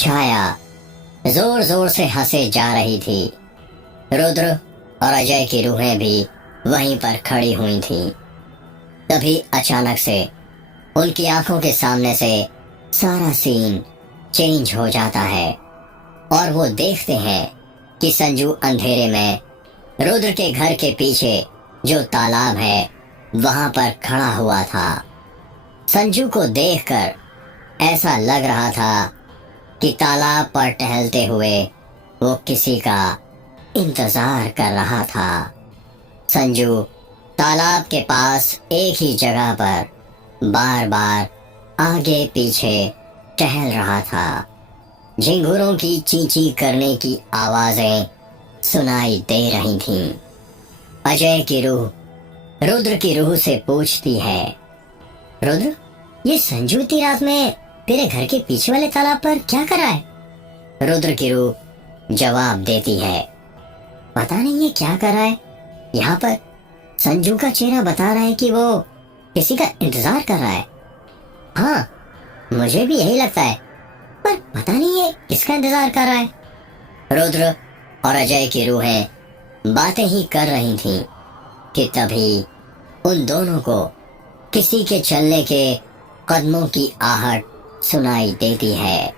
छाया जोर जोर से हंसे जा रही थी। रुद्र और अजय की रूहें भी वहीं पर खड़ी हुई थीं। तभी अचानक से उनकी आंखों के सामने से सारा सीन चेंज हो जाता है और वो देखते हैं कि संजू अंधेरे में रुद्र के घर के पीछे जो तालाब है वहां पर खड़ा हुआ था। संजू को देखकर ऐसा लग रहा था कि तालाब पर टहलते हुए वो किसी का इंतजार कर रहा था। संजू तालाब के पास एक ही जगह पर बार बार आगे पीछे टहल रहा था। झिंगुरों की चींची करने की आवाजें सुनाई दे रही थीं। अजय की रूह रुद्र की रूह से पूछती है, रुद्र, ये संजू इतनी रात में तेरे घर के पीछे वाले तालाब पर क्या कर रहा है? रुद्र की रूह जवाब देती है, पता नहीं ये क्या कर रहा है। यहाँ पर संजू का चेहरा बता रहा है कि वो किसी का इंतजार कर रहा है। हाँ, मुझे भी यही लगता है, पर पता नहीं ये किसका इंतजार कर रहा है। रुद्र और अजय की रूहें बातें ही कर रही थीं कि तभी उन दोनों को किसी के चलने के कदमों की आहट सुनाई देती है।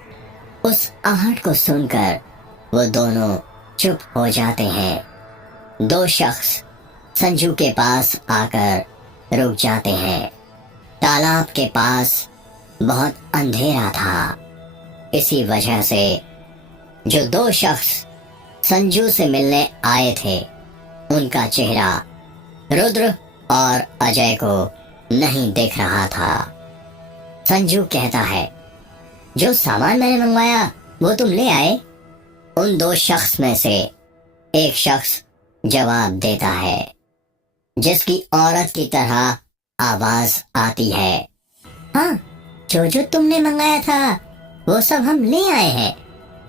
उस आहट को सुनकर वो दोनों चुप हो जाते हैं। दो शख्स संजू के पास आकर रुक जाते हैं। तालाब के पास बहुत अंधेरा था। इसी वजह से जो दो शख्स संजू से मिलने आए थे उनका चेहरा रुद्र और अजय को नहीं दिख रहा था। संजू कहता है, जो सामान मैंने मंगवाया वो तुम ले आए? उन दो शख्स में से एक शख्स जवाब देता है, जिसकी औरत की तरह आवाज आती है, हाँ, जो जो तुमने मंगाया था वो सब हम ले आए हैं,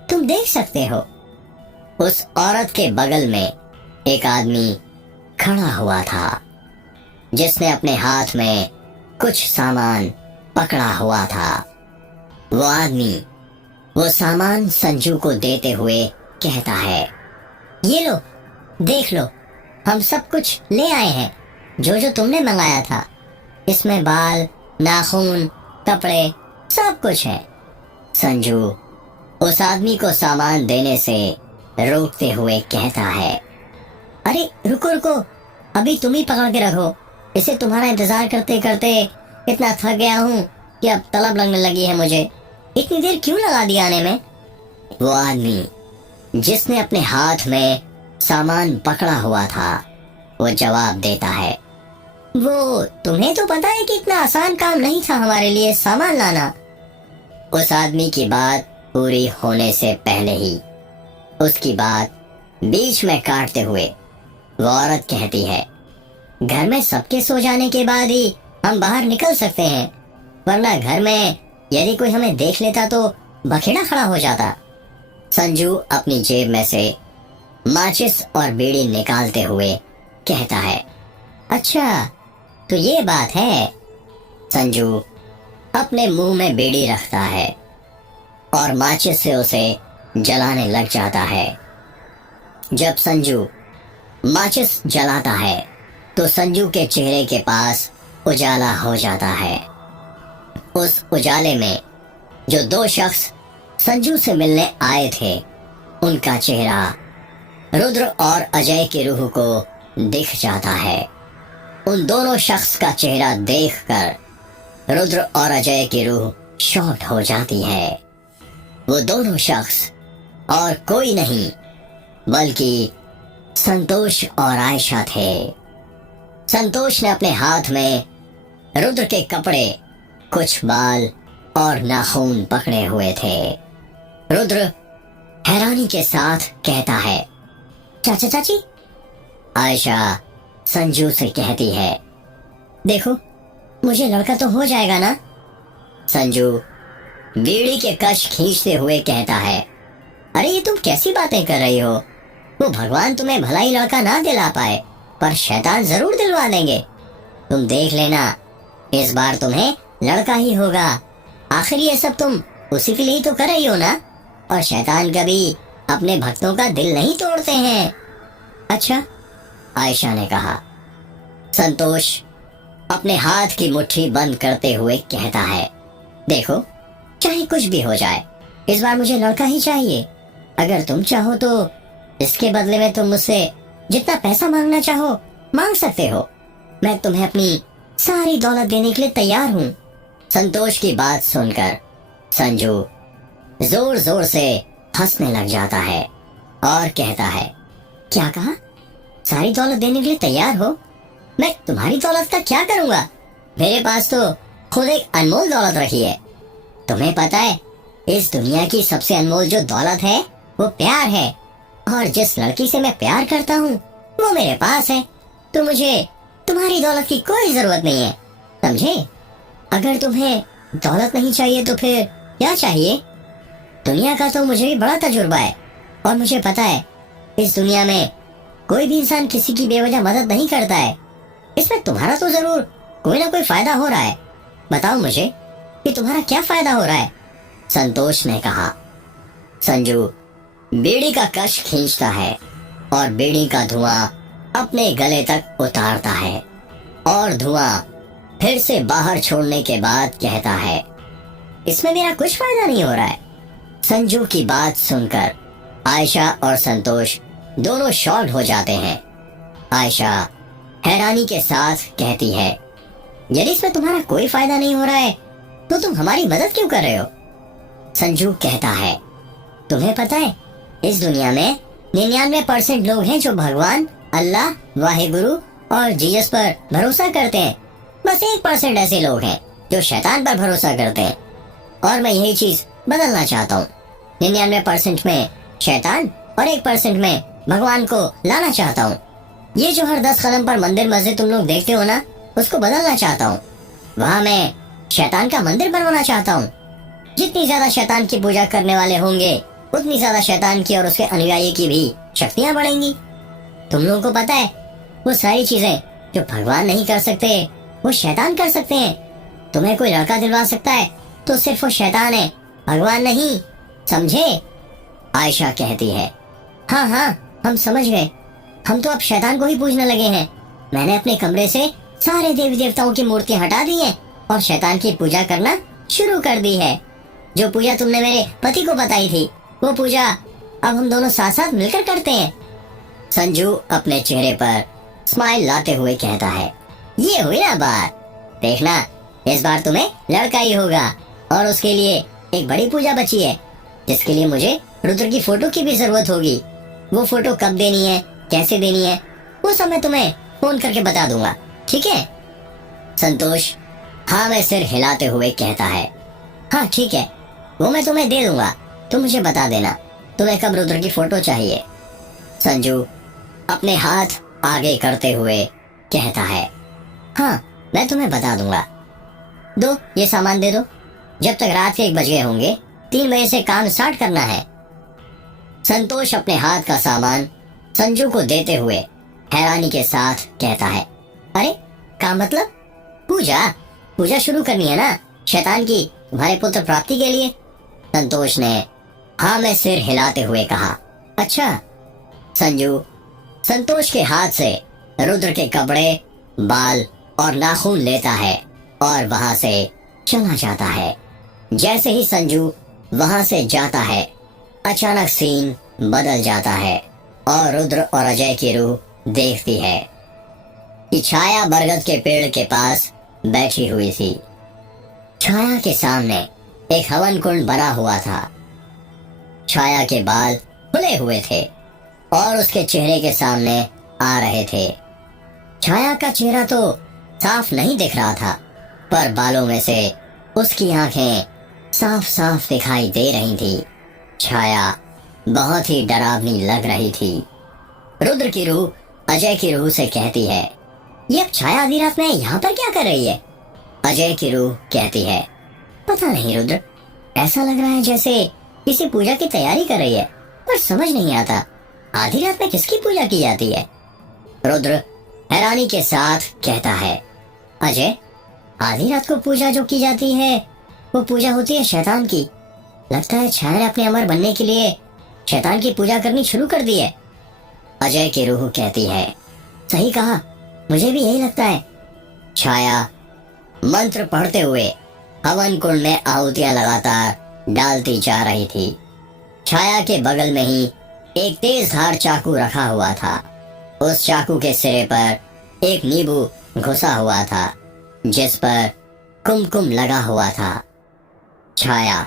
तुम देख सकते हो। उस औरत के बगल में एक आदमी खड़ा हुआ था जिसने अपने हाथ में कुछ सामान पकड़ा हुआ था। वो आदमी वो सामान संजू को देते हुए कहता है, ये लो, देख लो, हम सब कुछ ले आए हैं जो जो तुमने मंगाया था। इसमें बाल, नाखून, कपड़े, सब कुछ है। संजू उस आदमी को सामान देने से रोकते हुए कहता है, अरे रुको रुको, अभी तुम ही पकड़ के रखो, इसे तुम्हारा इंतजार करते करते इतना थक गया हूँ कि अब तलब लगने लगी है मुझे। इतनी देर क्यों लगा दी आने में? वो आदमी जिसने अपने हाथ में सामान पकड़ा हुआ था वो जवाब देता है, वो तुम्हें तो पता है कि इतना आसान काम नहीं था हमारे लिए सामान लाना। उस आदमी की बात पूरी होने से पहले ही उसकी बात बीच में काटते हुए वो औरत कहती है, घर में सबके सो जाने के बाद ही हम बाहर निकल सकते हैं, वरना घर में यदि कोई हमें देख लेता तो बखेड़ा खड़ा हो जाता। संजू अपनी जेब में से माचिस और बीड़ी निकालते हुए कहता है, अच्छा तो ये बात है। संजू अपने मुंह में बीड़ी रखता है और माचिस से उसे जलाने लग जाता है। जब संजू माचिस जलाता है तो संजू के चेहरे के पास उजाला हो जाता है। उस उजाले में जो दो शख्स संजू से मिलने आए थे उनका चेहरा रुद्र और अजय की रूह को दिख जाता है। उन दोनों शख्स का चेहरा देखकर रुद्र और अजय की रूह शॉक्ड हो जाती है। वो दोनों शख्स और कोई नहीं बल्कि संतोष और आयशा थे। संतोष ने अपने हाथ में रुद्र के कपड़े, कुछ बाल और नाखून पकड़े हुए थे। रुद्र हैरानी के साथ कहता है, चाचा चाची। आयशा संजू से कहती है, देखो, मुझे लड़का तो हो जाएगा ना? संजू बीड़ी के कश खींचते हुए कहता है, अरे ये तुम कैसी बातें कर रही हो? वो भगवान तुम्हें भला ही लड़का ना दिला पाए पर शैतान जरूर दिलवा देंगे। तुम देख लेना, इस बार तुम्हें लड़का ही होगा। आखिर ये सब तुम उसी के लिए ही तो कर रही हो ना? और शैतान कभी अपने भक्तों का दिल नहीं तोड़ते हैं। अच्छा, आयशा ने कहा। संतोष अपने हाथ की मुट्ठी बंद करते हुए कहता है, देखो, चाहे कुछ भी हो जाए, इस बार मुझे लड़का ही चाहिए। अगर तुम चाहो तो इसके बदले में तुम मुझसे जितना पैसा मांगना चाहो मांग सकते हो। मैं तुम्हें अपनी सारी दौलत देने के लिए तैयार हूँ। संतोष की बात सुनकर संजू जोर जोर से हंसने लग जाता है और कहता है, क्या कहा? सारी दौलत देने के लिए तैयार हो? मैं तुम्हारी दौलत का क्या करूंगा? मेरे पास तो खुद एक अनमोल दौलत रखी है। तुम्हें पता है, इस दुनिया की सबसे अनमोल जो दौलत है वो प्यार है, और जिस लड़की से मैं प्यार करता हूँ वो मेरे पास है। तो मुझे तुम्हारी दौलत की कोई जरूरत नहीं है, समझे? अगर तुम्हें दौलत नहीं चाहिए तो फिर क्या चाहिए? दुनिया का तो मुझे भी बड़ा तजुर्बा है, और मुझे पता है इस दुनिया में कोई भी इंसान किसी की बेवजह मदद नहीं करता है। इसमें तुम्हारा तो जरूर कोई ना कोई फायदा हो रहा है। बताओ मुझे कि तुम्हारा क्या फायदा हो रहा है? संतोष ने कहा। संजू बीड़ी का कश खींचता है और बीड़ी का धुआं अपने गले तक उतारता है, और धुआं फिर से बाहर छोड़ने के बाद कहता है, इसमें मेरा कुछ फायदा नहीं हो रहा है। संजू की बात सुनकर आयशा और संतोष दोनों शॉक्ड हो जाते हैं। आयशा हैरानी के साथ कहती है, यदि इसमें तुम्हारा कोई फायदा नहीं हो रहा है तो तुम हमारी मदद क्यों कर रहे हो? संजू कहता है, तुम्हें पता है इस दुनिया में 99% लोग हैं जो भगवान, अल्लाह, वाहिगुरु और जीसस पर भरोसा करते हैं। बस 1% ऐसे लोग हैं जो शैतान पर भरोसा करते हैं, और मैं यही चीज बदलना चाहता हूँ। 99% में शैतान और 1% में भगवान को लाना चाहता हूँ। ये जो हर 10 कदम पर मंदिर मस्जिद तुम लोग देखते हो ना, उसको बदलना चाहता हूँ। वहाँ मैं शैतान का मंदिर बनवाना चाहता हूँ। जितनी ज्यादा शैतान की पूजा करने वाले होंगे उतनी ज्यादा शैतान की और उसके अनुयायी की भी शक्तियाँ बढ़ेंगी। तुम लोगों को पता है वो सारी चीजें जो भगवान नहीं कर सकते वो शैतान कर सकते हैं। तुम्हें कोई लड़का दिलवा सकता है तो सिर्फ वो शैतान है, भगवान नहीं, समझे? आयशा कहती है, हाँ हाँ, हम समझ गए। हम तो अब शैतान को ही पूजने लगे हैं। मैंने अपने कमरे से सारे देवी देवताओं की मूर्तियां हटा दी हैं और शैतान की पूजा करना शुरू कर दी है। जो पूजा तुमने मेरे पति को बताई थी वो पूजा अब हम दोनों साथ साथ मिलकर करते हैं। संजू अपने चेहरे पर स्माइल लाते हुए कहता है, ये हुई ना बात। देखना, इस बार तुम्हें लड़का ही होगा, और उसके लिए एक बड़ी पूजा बची है जिसके लिए मुझे रुद्र की फोटो की भी जरूरत होगी। वो फोटो कब देनी है, कैसे देनी है, वो सब मैं तुम्हें फोन करके बता दूंगा, ठीक है? संतोष हाँ में सिर हिलाते हुए कहता है, हाँ ठीक है, वो मैं तुम्हें दे दूंगा। तुम मुझे बता देना तुम्हें कब रुद्र की फोटो चाहिए। संजू अपने हाथ आगे करते हुए कहता है, हाँ मैं तुम्हें बता दूंगा। दो ये सामान दे दो। जब तक रात के 1 बज गए होंगे 3 बजे से काम स्टार्ट करना है। संतोष अपने हाथ का सामान संजू को देते हुए हैरानी के साथ कहता है, अरे क्या मतलब? पूजा शुरू करनी है ना शैतान की, तुम्हारे पुत्र प्राप्ति के लिए? संतोष ने हाँ में सिर हिलाते हुए कहा, अच्छा। संजू संतोष के हाथ से रुद्र के कपड़े, बाल और नाखून लेता है और वहां से चला जाता है। जैसे ही संजू वहां से जाता है अचानक सीन बदल जाता है और रुद्र और अजय की रूह देखती है कि छाया बरगद के पेड़ के पास बैठी हुई थी। छाया के सामने एक हवन कुंड बना हुआ था। छाया के बाल खुले हुए थे और उसके चेहरे के सामने आ रहे थे। छाया का चेहरा तो साफ नहीं दिख रहा था, पर बालों में से उसकी आंखें साफ साफ दिखाई दे रही थी। छाया बहुत ही डरावनी लग रही थी। रुद्र की रूह अजय की रूह से कहती है, ये अब छाया आधी रात में यहाँ पर क्या कर रही है? अजय की रूह कहती है, पता नहीं रुद्र, ऐसा लग रहा है जैसे किसी पूजा की तैयारी कर रही है, पर समझ नहीं आता आधी रात में किसकी पूजा की जाती है। रुद्र हैरानी के साथ कहता है, अजय, आधी रात को पूजा जो की जाती है वो पूजा होती है शैतान की। लगता है छाया ने अपने अमर बनने के लिए शैतान की पूजा करनी शुरू कर दी है। अजय की रूह कहती है, सही कहा, मुझे भी यही लगता है। छाया मंत्र पढ़ते हुए हवन कुंड में आहुतियां लगातार डालती जा रही थी। छाया के बगल में ही एक तेज धार चाकू रखा हुआ था। उस चाकू के सिरे पर एक नींबू घुसा हुआ था जिस पर कुमकुम लगा हुआ था। छाया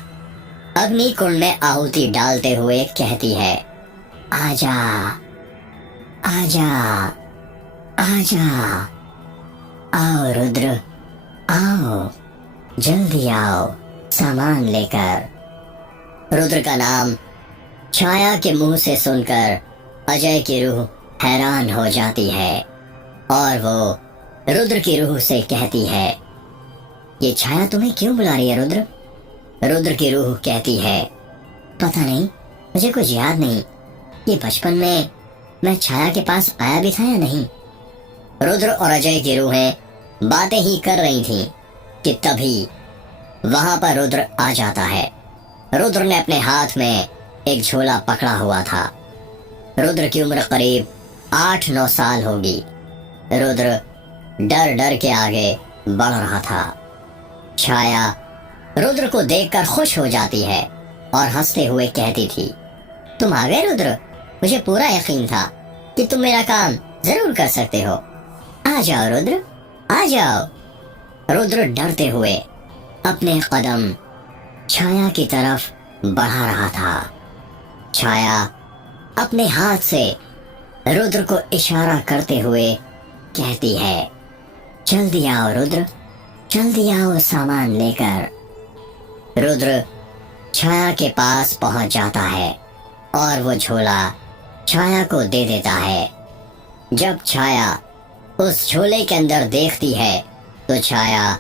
अग्नि कुंड में आहुति डालते हुए कहती है, आजा आजा आजा, आओ रुद्र आओ, जल्दी आओ सामान लेकर। रुद्र का नाम छाया के मुंह से सुनकर अजय की रूह हैरान हो जाती है और वो रुद्र की रूह से कहती है, ये छाया तुम्हें क्यों बुला रही है रुद्र? रुद्र की रूह कहती है, पता नहीं, मुझे कुछ याद नहीं। ये बचपन में मैं छाया के पास आया भी था या नहीं। रुद्र और अजय की रूहें बातें ही कर रही थीं कि तभी वहां पर रुद्र आ जाता है। रुद्र ने अपने हाथ में एक झोला पकड़ा हुआ था। रुद्र की उम्र करीब 8-9 साल होगी। रुद्र डर डर के आगे बढ़ रहा था। छाया रुद्र को देखकर खुश हो जाती है और हंसते हुए कहती थी, तुम आ गए रुद्र, मुझे पूरा यकीन था कि तुम मेरा काम जरूर कर सकते हो। आ जाओ रुद्र, आ जाओ। रुद्र डरते हुए अपने कदम छाया की तरफ बढ़ा रहा था। छाया अपने हाथ से रुद्र को इशारा करते हुए कहती है, जल्दी आओ रुद्र, जल्दी आओ सामान लेकर। रुद्र छाया के पास पहुंच जाता है और वो झोला छाया को दे देता है। जब छाया उस झोले के अंदर देखती है तो छाया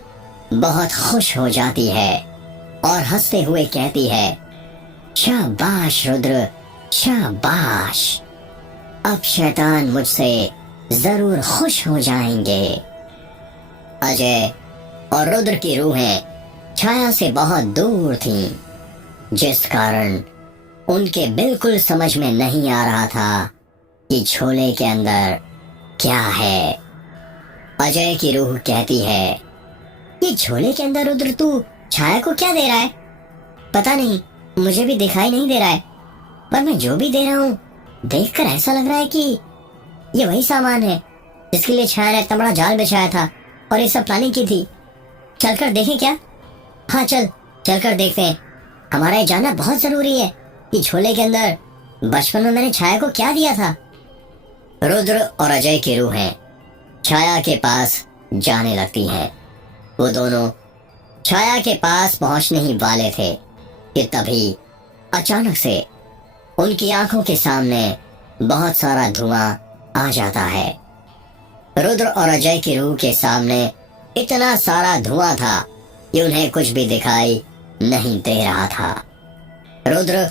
बहुत खुश हो जाती है और हंसते हुए कहती है, शाबाश रुद्र, शाबाश, अब शैतान मुझसे जरूर खुश हो जाएंगे। अजय और रुद्र की रूहें छाया से बहुत दूर थीं, जिस कारण उनके बिल्कुल समझ में नहीं आ रहा था कि झोले के अंदर क्या है। अजय की रूह कहती है, ये झोले के अंदर रुद्र तू छाया को क्या दे रहा है? पता नहीं, मुझे भी दिखाई नहीं दे रहा है, पर मैं जो भी दे रहा हूँ देखकर ऐसा लग रहा है कि ये वही सामान है जिसके लिए छाया ने इतना बड़ा जाल बिछाया था और ये सब प्लानिंग की थी। चलकर देखें क्या? हाँ चल, चलकर देखते हैं। हमारा ये जानना बहुत जरूरी है कि झोले के अंदर बचपन में मैंने छाया को क्या दिया था। रुद्र और अजय की रूहें छाया के पास जाने लगती हैं। वो दोनों छाया के पास पहुंचने ही वाले थे कि तभी अचानक से उनकी आंखों के सामने बहुत सारा धुआं आ जाता है। रुद्र और अजय की रूह के सामने इतना सारा धुआं था कि उन्हें कुछ भी दिखाई नहीं दे रहा था। रुद्र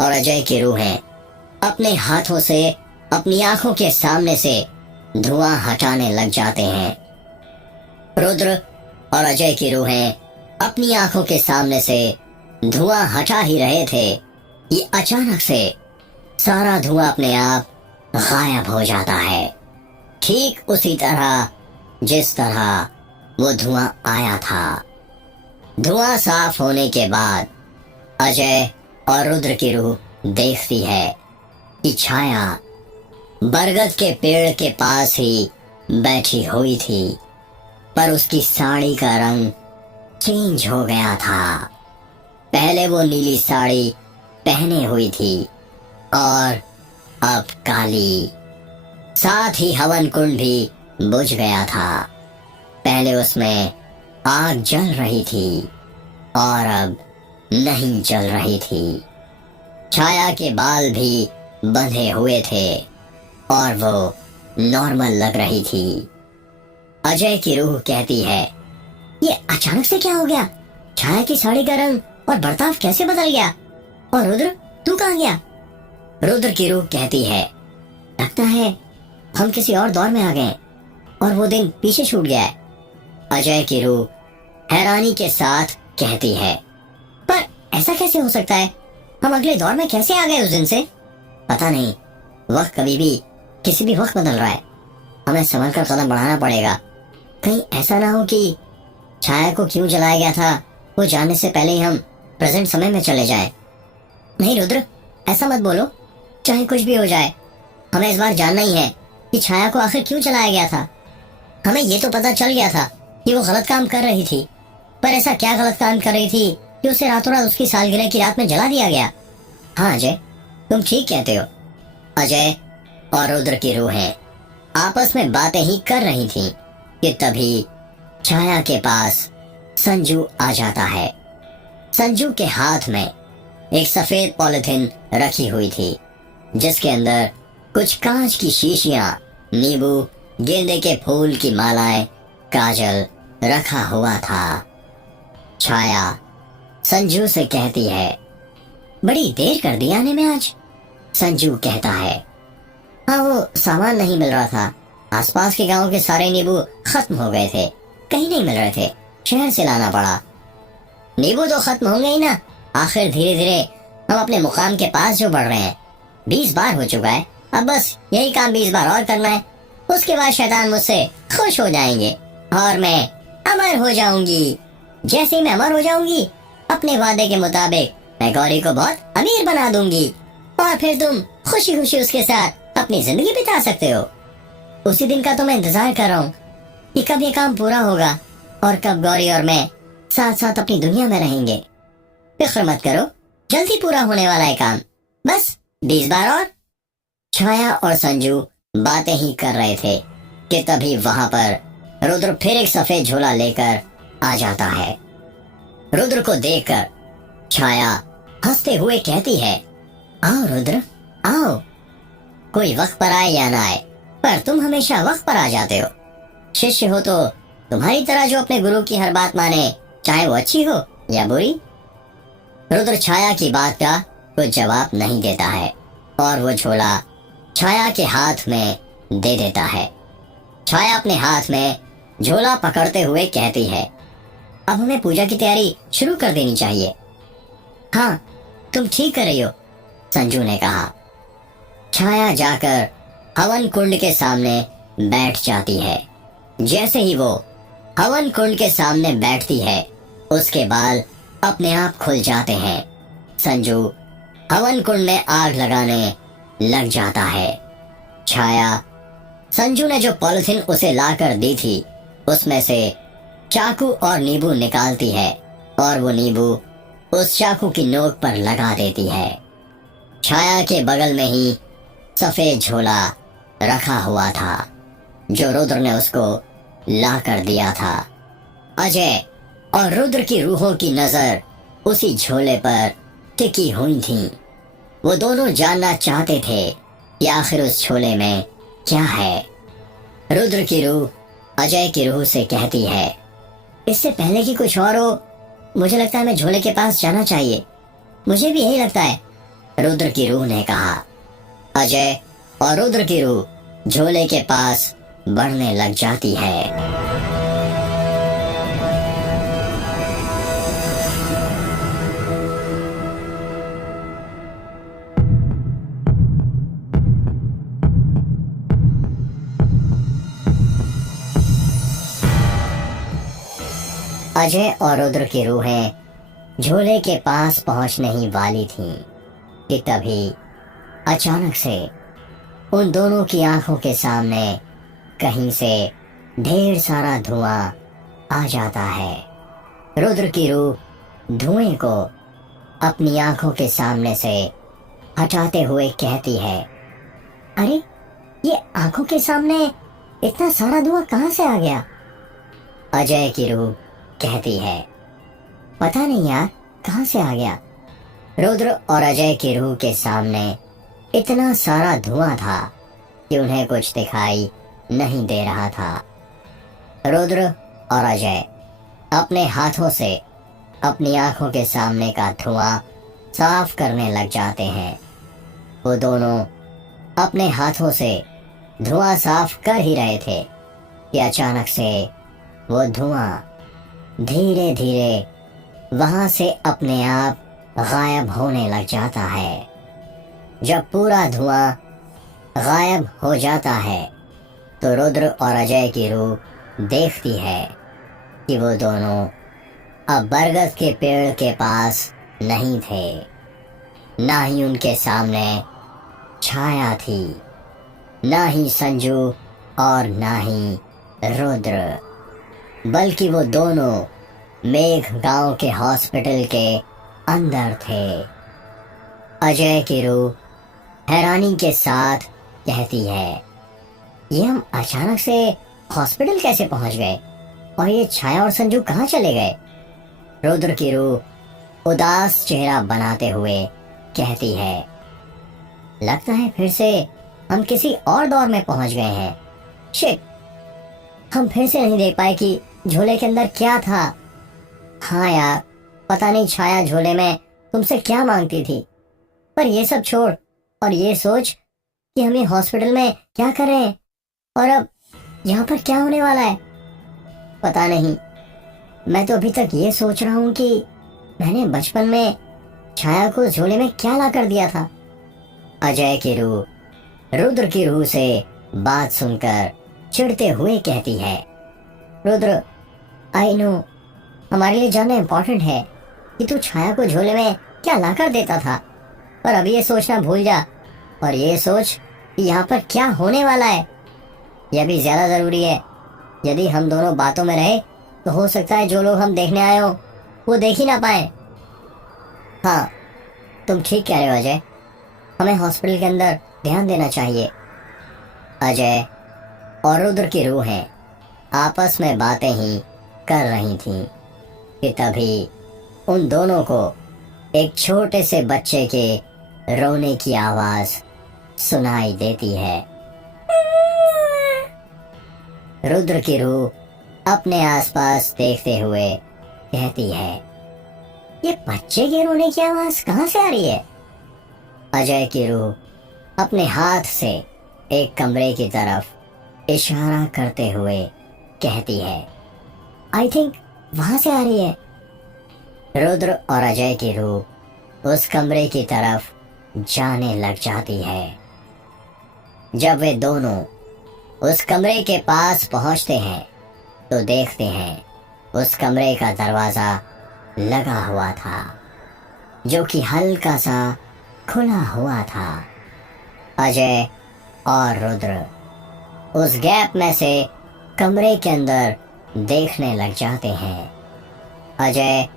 और अजय की रूहें अपने हाथों से अपनी आंखों के सामने से धुआं हटाने लग जाते हैं। रुद्र और अजय की रूहें अपनी आंखों के सामने से धुआं हटा ही रहे थे कि अचानक से सारा धुआं अपने आप गायब हो जाता है, ठीक उसी तरह जिस तरह वो धुआं आया था। धुआं साफ होने के बाद अजय और रुद्र की रूह देखती है कि छाया बरगद के पेड़ के पास ही बैठी हुई थी, पर उसकी साड़ी का रंग चेंज हो गया था। पहले वो नीली साड़ी पहने हुई थी और अब काली। साथ ही हवन कुंड भी बुझ गया था। पहले उसमें आग जल रही थी और अब नहीं जल रही थी। छाया के बाल भी बंधे हुए थे और वो नॉर्मल लग रही थी। अजय की रूह कहती है, ये अचानक से क्या हो गया? छाया की साड़ी का रंग और बर्ताव कैसे बदल गया? और रुद्र, तू कहाँ गया? रुद्र की रूह कहती है, लगता है हम किसी और दौर में आ गए और वो दिन पीछे छूट गया है। अजय की रूह हैरानी के साथ कहती है, पर ऐसा कैसे हो सकता है? हम अगले दौर में कैसे आ गए उस दिन से? पता नहीं, वक्त कभी भी किसी भी वक्त बदल रहा है। हमें संभल कर कदम बढ़ाना पड़ेगा। कहीं ऐसा ना हो कि छाया को क्यों जलाया गया था वो जानने से पहले ही हम प्रेजेंट समय में चले जाएं। नहीं रुद्र, ऐसा मत बोलो। चाहे कुछ भी हो जाए, हमें इस बार जानना ही है कि छाया को आखिर क्यों जलाया गया था। हमें ये तो पता चल गया था कि वो गलत काम कर रही थी, पर ऐसा क्या गलत काम कर रही थी कि उसे रातों रात उसकी सालगिरह की रात में जला दिया गया? हाँ अजय, तुम ठीक कहते हो। अजय और रुद्र की रूहें आपस में बातें ही कर रही थीं कि तभी छाया के पास संजू आ जाता है। संजू के हाथ में एक सफेद पॉलिथीन रखी हुई थी जिसके अंदर कुछ कांच की शीशियां, नींबू, गेंदे के फूल की मालाएं, काजल रखा हुआ था। छाया संजू से कहती है, बड़ी देर कर दी आने में आज। संजू कहता है, हाँ वो सामान नहीं मिल रहा था। आसपास के गांव के सारे नींबू खत्म हो गए थे, कहीं नहीं मिल रहे थे, शहर से लाना पड़ा। नींबू तो खत्म होंगे ही ना, आखिर धीरे धीरे हम अपने मुकाम के पास जो बढ़ रहे हैं। 20 बार हो चुका है, अब बस यही काम 20 बार और करना है। उसके बाद शैतान मुझसे खुश हो जाएंगे और मैं अमर हो जाऊंगी। जैसे ही मैं अमर हो जाऊंगी, अपने वादे के मुताबिक मैं गौरी को बहुत अमीर बना दूंगी और फिर तुम खुशी खुशी उसके साथ अपनी जिंदगी बिता सकते हो। उसी दिन का तो मैं इंतजार कर रहा हूँ कि कब ये काम पूरा होगा और कब गौरी और मैं साथ साथ अपनी दुनिया में रहेंगे। फिक्र मत करो, जल्दी पूरा होने वाला है काम, बस 20 बार और। छाया और संजू बातें ही कर रहे थे कि तभी वहां पर रुद्र फिर एक सफेद झोला लेकर आ जाता है। रुद्र को देखकर छाया हंसते हुए कहती है, आओ रुद्र आओ। कोई वक्त पर आए या ना आए, पर तुम हमेशा वक्त पर आ जाते हो। शिष्य हो तो तुम्हारी तरह जो अपने गुरु की हर बात माने, चाहे वो अच्छी हो या बुरी। रुद्र छाया की बात का कोई जवाब नहीं देता है और वो झोला छाया के हाथ में दे देता है। छाया अपने हाथ में झोला पकड़ते हुए कहती है, अब हमें पूजा की तैयारी शुरू कर देनी चाहिए। हाँ तुम ठीक कर रही हो, संजू ने कहा। छाया जाकर हवन कुंड के सामने बैठ जाती है। जैसे ही वो हवन कुंड के सामने बैठती है, उसके बाल अपने आप खुल जाते हैं। संजू हवन कुंड में आग लगाने लग जाता है। छाया संजू ने जो पॉलिथीन उसे लाकर दी थी उसमें से चाकू और नींबू निकालती है और वो नींबू उस चाकू की नोक पर लगा देती है। छाया के बगल में ही सफेद झोला रखा हुआ था जो रुद्र ने उसको ला कर दिया था। अजय और रुद्र की रूहों की नजर उसी झोले पर टिकी हुई थी। वो दोनों जानना चाहते थे कि आखिर उस झोले में क्या है। रुद्र की रूह अजय की रूह से कहती है, इससे पहले कि कुछ और हो, मुझे लगता है मैं झोले के पास जाना चाहिए। मुझे भी यही लगता है, रुद्र की रूह ने कहा। अजय और रुद्र की रूह झोले के पास बढ़ने लग जाती है। अजय और रुद्र की रूहें झोले के पास पहुंचने ही वाली थीं कि तभी अचानक से उन दोनों की आंखों के सामने कहीं से ढेर सारा धुआं आ जाता है। रुद्र की रूह धुएं को अपनी आंखों के सामने से हटाते हुए कहती है, अरे ये आंखों के सामने इतना सारा धुआं कहां से आ गया? अजय की रूह कहती है, पता नहीं यार कहां से आ गया। रुद्र और अजय की रूह के सामने इतना सारा धुआं था कि उन्हें कुछ दिखाई नहीं दे रहा था। रुद्र और अजय अपने हाथों से अपनी आंखों के सामने का धुआं साफ करने लग जाते हैं। वो दोनों अपने हाथों से धुआं साफ कर ही रहे थे कि अचानक से वो धुआं धीरे धीरे वहां से अपने आप गायब होने लग जाता है। जब पूरा धुआं गायब हो जाता है तो रुद्र और अजय की रूह देखती है कि वो दोनों अब बरगद के पेड़ के पास नहीं थे। ना ही उनके सामने छाया थी, ना ही संजू और ना ही रुद्र, बल्कि वो दोनों मेघ गांव के हॉस्पिटल के अंदर थे। अजय की रूह हैरानी के साथ कहती है, ये हम अचानक से हॉस्पिटल कैसे पहुंच गए और ये छाया और संजू कहाँ चले गए? रुद्र की रूह उदास चेहरा बनाते हुए कहती है, लगता है फिर से हम किसी और दौर में पहुंच गए हैं। शिट, हम फिर से नहीं देख पाए कि झोले के अंदर क्या था। हाँ यार, पता नहीं छाया झोले में तुमसे क्या मांगती थी, पर ये सब छोड़ और ये सोच कि हम ये हॉस्पिटल में क्या कर रहे हैं और अब यहाँ पर क्या होने वाला है। पता नहीं, मैं तो अभी तक ये सोच रहा हूँ कि मैंने बचपन में छाया को झोले में क्या ला कर दिया था। अजय की रूह रुद्र की रूह से बात सुनकर चिढ़ते हुए कहती है, रुद्र, आई नो हमारे लिए जानना इम्पोर्टेंट है कि तू छाया को झोले में क्या ला कर देता था, पर अब ये सोचना भूल जा और ये सोच कि यहाँ पर क्या होने वाला है यह भी ज्यादा जरूरी है। यदि हम दोनों बातों में रहे तो हो सकता है जो लोग हम देखने आए हो वो देख ही ना पाए। हाँ, तुम ठीक कह रहे हो अजय, हमें हॉस्पिटल के अंदर ध्यान देना चाहिए। अजय और रुद्र की रूहें आपस में बातें ही कर रही थीं कि तभी उन दोनों को एक छोटे से बच्चे के रोने की आवाज सुनाई देती है। रुद्र की रूह अपने आसपास देखते हुए कहती है, ये बच्चे के रोने की आवाज कहाँ से आ रही है? अजय की रूह अपने हाथ से एक कमरे की तरफ इशारा करते हुए कहती है, आई थिंक वहां से आ रही है। रुद्र और अजय की रूह उस कमरे की तरफ जाने लग जाती है। जब वे दोनों उस कमरे के पास पहुंचते हैं तो देखते हैं उस कमरे का दरवाजा लगा हुआ था, जो कि हल्का सा खुला हुआ था। अजय और रुद्र उस गैप में से कमरे के अंदर देखने लग जाते हैं। अजय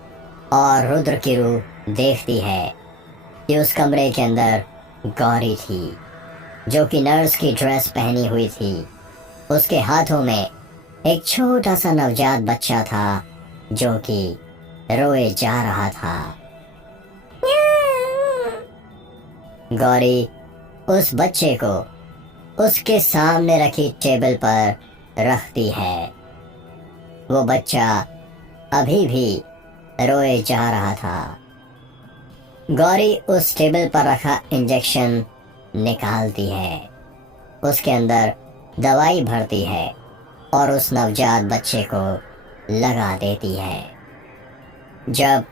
और रुद्र की रूह देखती है कि उस कमरे के अंदर गौरी थी, जो कि नर्स की ड्रेस पहनी हुई थी। उसके हाथों में एक छोटा सा नवजात बच्चा था जो कि रोए जा रहा था। गौरी उस बच्चे को उसके सामने रखी टेबल पर रखती है। वो बच्चा अभी भी रोए जा रहा था। गौरी उस टेबल पर रखा इंजेक्शन निकालती है, उसके अंदर दवाई भरती है और उस नवजात बच्चे को लगा देती है। जब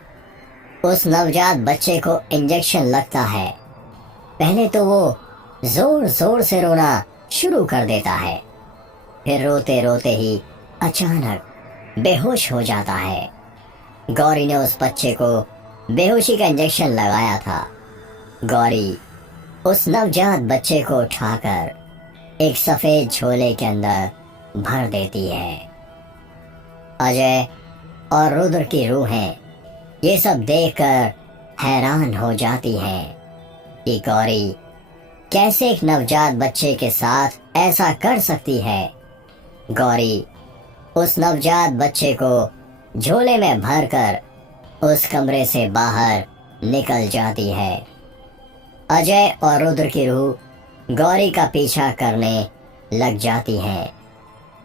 उस नवजात बच्चे को इंजेक्शन लगता है, पहले तो वो जोर जोर से रोना शुरू कर देता है, फिर रोते रोते ही अचानक बेहोश हो जाता है। गौरी ने उस बच्चे को बेहोशी का इंजेक्शन लगाया था। गौरी उस नवजात बच्चे को उठाकर एक सफेद झोले के अंदर भर देती है। अजय और रुद्र की रूहें ये सब देखकर हैरान हो जाती हैं कि गौरी कैसे एक नवजात बच्चे के साथ ऐसा कर सकती है। गौरी उस नवजात बच्चे को झोले में भरकर उस कमरे से बाहर निकल जाती है। अजय और रुद्र की रूह गौरी का पीछा करने लग जाती है।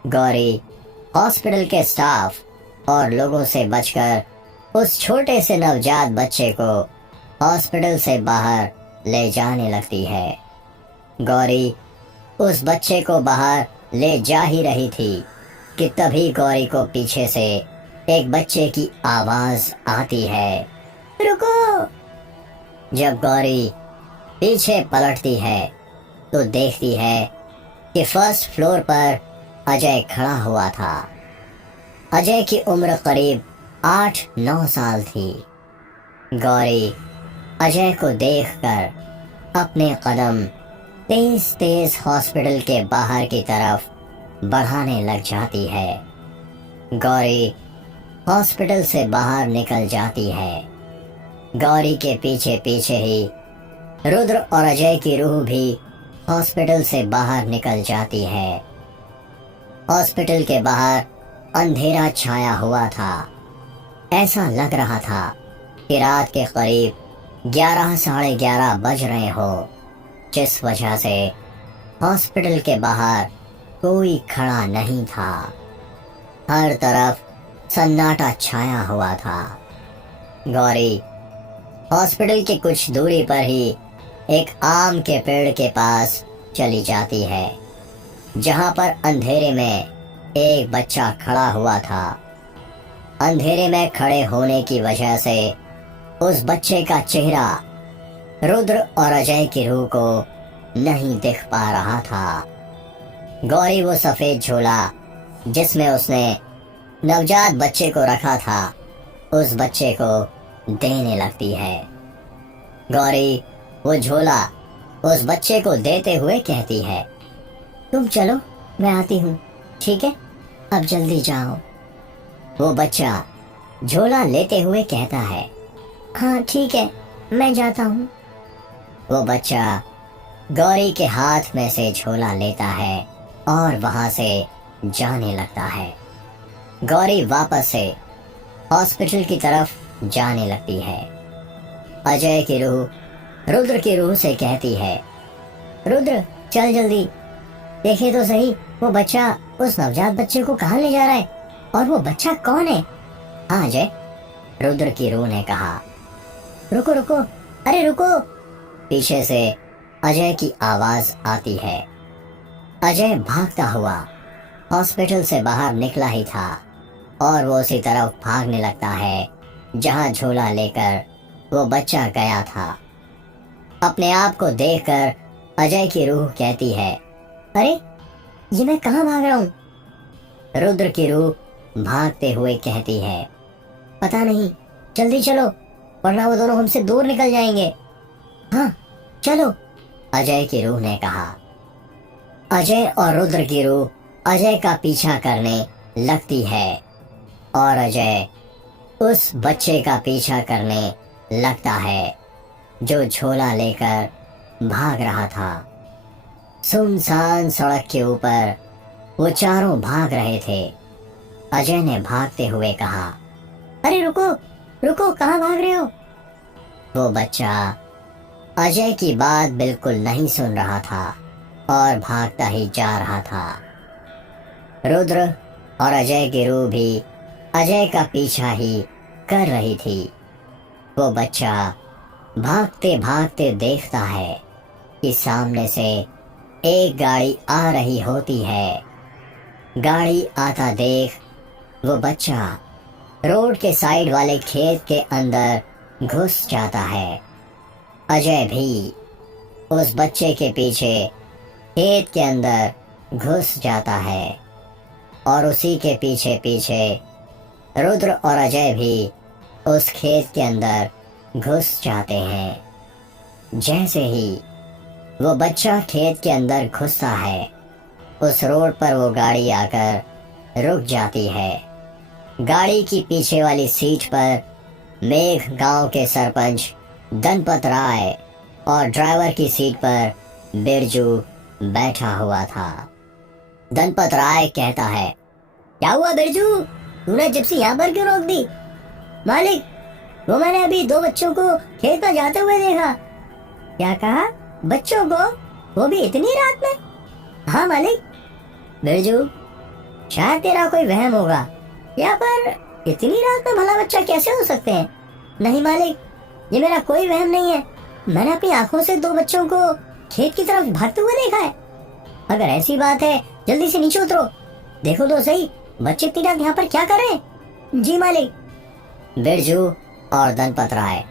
गौरी हॉस्पिटल के स्टाफ और लोगों से बचकर उस छोटे से नवजात बच्चे को हॉस्पिटल से बाहर ले जाने लगती है। गौरी उस बच्चे को बाहर ले जा ही रही थी कि तभी गौरी को पीछे से एक बच्चे की आवाज आती है, रुको, जब गौरी पीछे पलटती है तो देखती है कि फर्स्ट फ्लोर पर अजय खड़ा हुआ था। अजय की उम्र करीब 8-9 साल थी। गौरी अजय को देखकर अपने कदम तेज तेज हॉस्पिटल के बाहर की तरफ बढ़ाने लग जाती है। गौरी हॉस्पिटल से बाहर निकल जाती है। गौरी के पीछे पीछे ही रुद्र और अजय की रूह भी हॉस्पिटल से बाहर निकल जाती है। हॉस्पिटल के बाहर अंधेरा छाया हुआ था। ऐसा लग रहा था कि रात के करीब 11-11:30 बज रहे हो, जिस वजह से हॉस्पिटल के बाहर कोई खड़ा नहीं था। हर तरफ सन्नाटा छाया हुआ था। गौरी हॉस्पिटल की कुछ दूरी पर ही एक आम के पेड़ के पास चली जाती है, जहां पर अंधेरे में एक बच्चा खड़ा हुआ था। अंधेरे में खड़े होने की वजह से उस बच्चे का चेहरा रुद्र और अजय की रूह को नहीं दिख पा रहा था। गौरी वो सफेद झोला जिसमें उसने नवजात बच्चे को रखा था, उस बच्चे को देने लगती है। गौरी वो झोला उस बच्चे को देते हुए कहती है, तुम चलो, मैं आती हूँ, ठीक है, अब जल्दी जाओ। वो बच्चा झोला लेते हुए कहता है, हाँ ठीक है, मैं जाता हूँ। वो बच्चा गौरी के हाथ में से झोला लेता है और वहां से जाने लगता है। गौरी वापस से हॉस्पिटल की तरफ जाने लगती है। अजय की रूह रुद्र की रूह से कहती है, रुद्र चल जल्दी, देखे तो सही वो बच्चा उस नवजात बच्चे को कहाँ ले जा रहा है, और वो बच्चा कौन है। हाँ अजय, रुद्र की रूह ने कहा। रुको रुको, अरे रुको। पीछे से अजय की आवाज आती है। अजय भागता हुआ हॉस्पिटल से बाहर निकला ही था और वो उसी तरफ भागने लगता है जहां झोला लेकर वो बच्चा गया था। अपने आप को देखकर अजय की रूह कहती है, अरे ये मैं कहाँ भाग रहा हूँ। रुद्र की रूह भागते हुए कहती है, पता नहीं, जल्दी चलो वरना वो दोनों हमसे दूर निकल जाएंगे। हाँ चलो, अजय की रूह ने कहा। अजय और रुद्र की रूह अजय का पीछा करने लगती है और अजय उस बच्चे का पीछा करने लगता है जो झोला लेकर भाग रहा था। सुनसान सड़क के ऊपर वो चारों भाग रहे थे। अजय ने भागते हुए कहा, अरे रुको रुको, कहाँ भाग रहे हो। वो बच्चा अजय की बात बिल्कुल नहीं सुन रहा था और भागता ही जा रहा था। रुद्र और अजय की रूह भी अजय का पीछा ही कर रही थी। वो बच्चा भागते भागते देखता है कि सामने से एक गाड़ी आ रही होती है। गाड़ी आता देख वो बच्चा रोड के साइड वाले खेत के अंदर घुस जाता है। अजय भी उस बच्चे के पीछे खेत के अंदर घुस जाता है और उसी के पीछे पीछे रुद्र और अजय भी उस खेत के अंदर घुस जाते हैं। जैसे ही वो बच्चा खेत के अंदर घुसता है, उस रोड पर वो गाड़ी आकर रुक जाती है। गाड़ी की पीछे वाली सीट पर मेघ गांव के सरपंच धनपत राय और ड्राइवर की सीट पर बिरजू बैठा हुआ था। धनपत राय कहता है, क्या हुआ बिरजू, तूने जिप्सी यहाँ पर क्यों रोक दी। मालिक, वो मैंने अभी 2 बच्चों को खेत में जाते हुए देखा। क्या कहा, बच्चों को, वो भी इतनी रात में। हाँ मालिक। बिरजू, शायद तेरा कोई वहम होगा, यहाँ पर इतनी रात में भला बच्चा कैसे हो सकते हैं। नहीं मालिक, ये मेरा कोई वहम नहीं है, मैंने अपनी आंखों से 2 बच्चों को खेत की तरफ भागते हुए देखा है। अगर ऐसी बात है जल्दी से नीचे उतरो, देखो तो सही बच्चे इतनी रात यहाँ पर क्या कर रहे हैं। जी मालिक। बिरजू और धनपत राय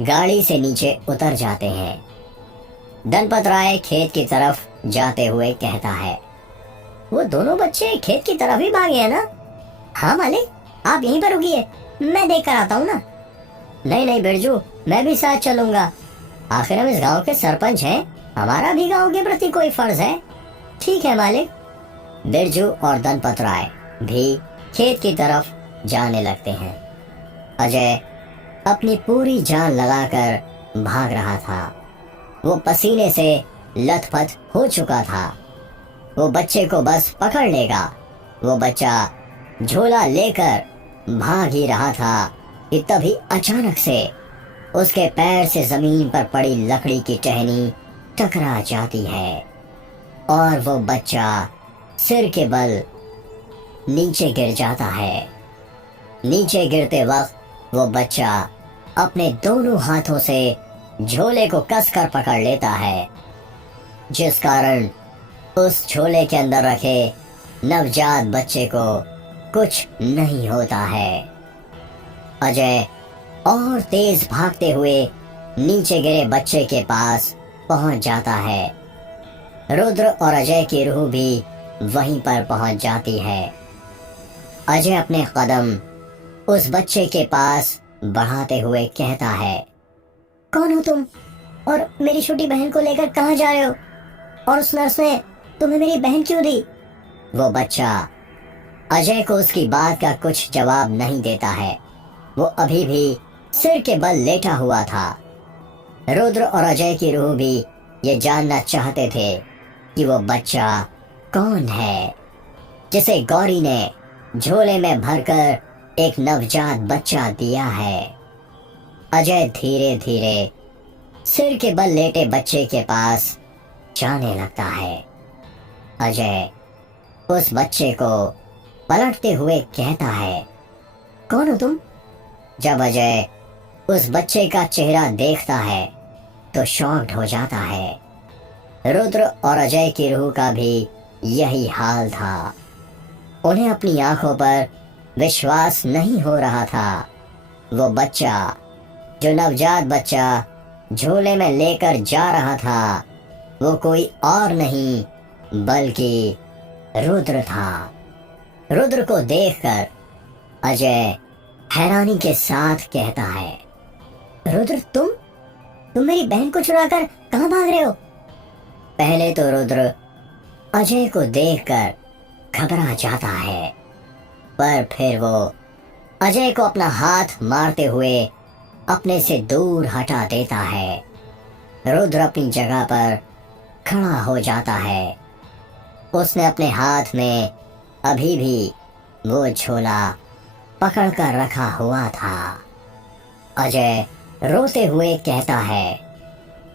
गाड़ी से नीचे उतर जाते हैं। धनपत राय खेत की तरफ जाते हुए कहता है, वो दोनों बच्चे खेत की तरफ ही भागे हैं ना? हाँ मालिक, आप यहीं पर रुकिए, मैं देख कर आता हूँ ना। नहीं नहीं बिरजू, मैं भी साथ चलूंगा, आखिर हम इस गांव के सरपंच हैं, हमारा भी गांव के प्रति कोई फर्ज है। ठीक है मालिक। बिरजू और धनपत राय भी खेत की तरफ जाने लगते हैं। अजय अपनी पूरी जान लगाकर भाग रहा था। वो पसीने से लथपथ हो चुका था। वो बच्चे को बस पकड़ लेगा। वो बच्चा झोला लेकर भाग ही रहा था कि तभी अचानक से उसके पैर से जमीन पर पड़ी लकड़ी की टहनी टकरा जाती है और वो बच्चा सिर के बल नीचे गिर जाता है। नीचे गिरते वक्त वो बच्चा अपने दोनों हाथों से झोले को कसकर पकड़ लेता है, जिस कारण उस झोले के अंदर रखे नवजात बच्चे को कुछ नहीं होता है। अजय और तेज भागते हुए नीचे गिरे बच्चे के पास पहुंच जाता है। रुद्र और अजय की रूह भी वहीं पर पहुंच जाती है। अजय अपने कदम उस बच्चे के पास बढ़ाते हुए कहता है, कौन हो तुम और मेरी छोटी बहन को लेकर कहाँ जा रहे हो? और उस नर्स ने तुम्हें मेरी बहन क्यों दी? वो बच्चा अजय को उसकी बात का कुछ जवाब नहीं देता है। वो अभी भी सिर के बल लेटा हुआ था। रुद्र और अजय की रूह भी ये जानना चाहते थे कि वो बच्चा कौन है जिसे गौरी ने झोले में भरकर एक नवजात बच्चा दिया है। अजय धीरे धीरे सिर के बल लेटे बच्चे के पास जाने लगता है। अजय उस बच्चे को पलटते हुए कहता है, कौन हो तुम? जब अजय उस बच्चे का चेहरा देखता है तो शॉक्ड हो जाता है। रुद्र और अजय की रूह का भी यही हाल था। उन्हें अपनी आंखों पर विश्वास नहीं हो रहा था। वो बच्चा, जो नवजात बच्चा झोले में लेकर जा रहा था, वो कोई और नहीं बल्कि रुद्र था। रुद्र को देखकर अजय हैरानी के साथ कहता है, रुद्र तुम मेरी बहन को चुराकर कहाँ भाग रहे हो? पहले तो रुद्र अजय को देखकर घबरा जाता है, पर फिर वो अजय को अपना हाथ मारते हुए अपने से दूर हटा देता है। रुद्र अपनी जगह पर खड़ा हो जाता है। उसने अपने हाथ में अभी भी वो झोला पकड़ कर रखा हुआ था। अजय रोते हुए कहता है,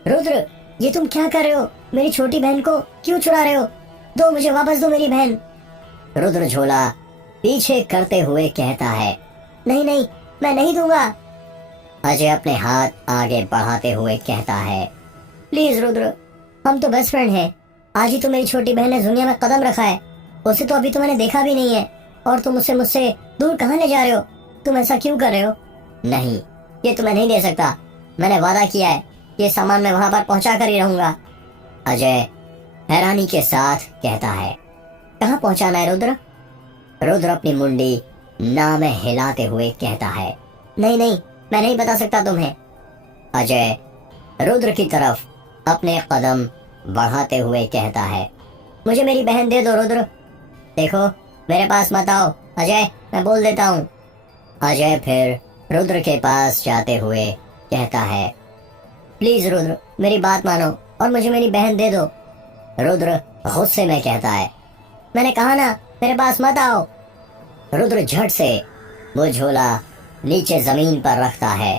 रुद्र ये तुम क्या कर रहे हो? मेरी छोटी बहन को क्यों चुरा रहे हो? दो, मुझे वापस दो मेरी बहन। रुद्र झोला पीछे करते हुए कहता है, नहीं नहीं, मैं नहीं दूंगा। अजय अपने हाथ आगे बढ़ाते हुए कहता है, प्लीज रुद्र, हम तो बेस्ट फ्रेंड हैं। आज ही तो मेरी छोटी बहन ने दुनिया में कदम रखा है, उसे तो अभी तो मैंने देखा भी नहीं है, और तुम मुझसे दूर कहाँ ले जा रहे हो? तुम ऐसा क्यों कर रहे हो? नहीं, ये तो मैं नहीं दे सकता। मैंने वादा किया है, ये सामान मैं वहां पर पहुंचा कर ही रहूंगा। अजय हैरानी के साथ कहता है, कहाँ पहुंचाना है रुद्र? रुद्र अपनी मुंडी ना में हिलाते हुए कहता है, नहीं नहीं, मैं नहीं बता सकता तुम्हें। अजय रुद्र की तरफ अपने कदम बढ़ाते हुए कहता है, मुझे मेरी बहन दे दो रुद्र। देखो, मेरे पास मत आओ अजय, मैं बोल देता हूँ। अजय फिर रुद्र के पास जाते हुए कहता है, प्लीज रुद्र, मेरी बात मानो और मुझे मेरी बहन दे दो। रुद्र गुस्से में कहता है, मैंने कहा ना, मेरे पास मत आओ। रुद्र झट से वो झोला नीचे जमीन पर रखता है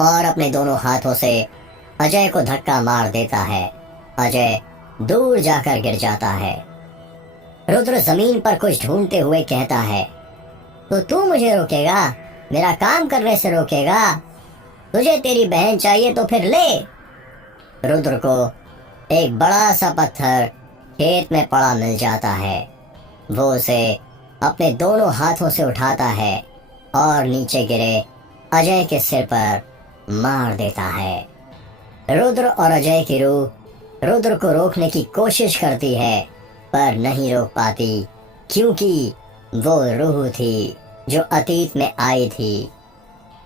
और अपने दोनों हाथों से अजय को धक्का मार देता है। अजय दूर जाकर गिर जाता है। रुद्र जमीन पर कुछ ढूंढते हुए कहता है, तो तू मुझे रोकेगा? मेरा काम करने से रोकेगा? तुझे तेरी बहन चाहिए तो फिर ले। रुद्र को एक बड़ा सा पत्थर खेत में पड़ा मिल जाता है। वो उसे अपने दोनों हाथों से उठाता है और नीचे गिरे अजय के सिर पर मार देता है। रुद्र और अजय की रूह रुद्र को रोकने की कोशिश करती है पर नहीं रोक पाती, क्योंकि वो रूह थी जो अतीत में आई थी।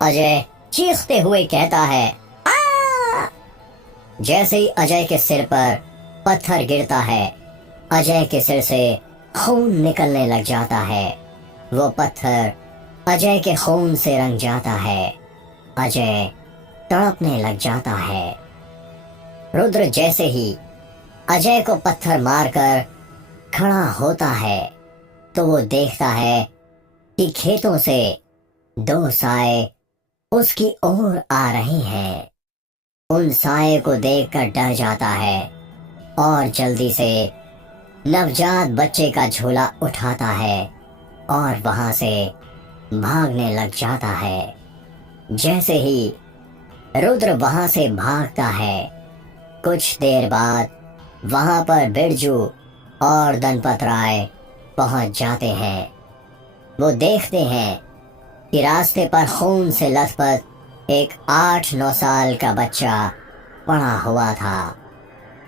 अजय चीखते हुए कहता है, आ! जैसे ही अजय के सिर पर पत्थर गिरता है, अजय के सिर से खून निकलने लग जाता है। वो पत्थर अजय के खून से रंग जाता है। अजय तड़पने लग जाता है। रुद्र जैसे ही अजय को पत्थर मारकर खड़ा होता है तो वो देखता है कि खेतों से दो साए उसकी ओर आ रहे हैं। उन साए को देखकर डर जाता है और जल्दी से नवजात बच्चे का झोला उठाता है और वहां से भागने लग जाता है। जैसे ही रुद्र वहां से भागता है, कुछ देर बाद वहां पर बिरजू और दनपत राय पहुंच जाते हैं। वो देखते हैं कि रास्ते पर खून से लथपथ एक 8-9 साल का बच्चा पड़ा हुआ था।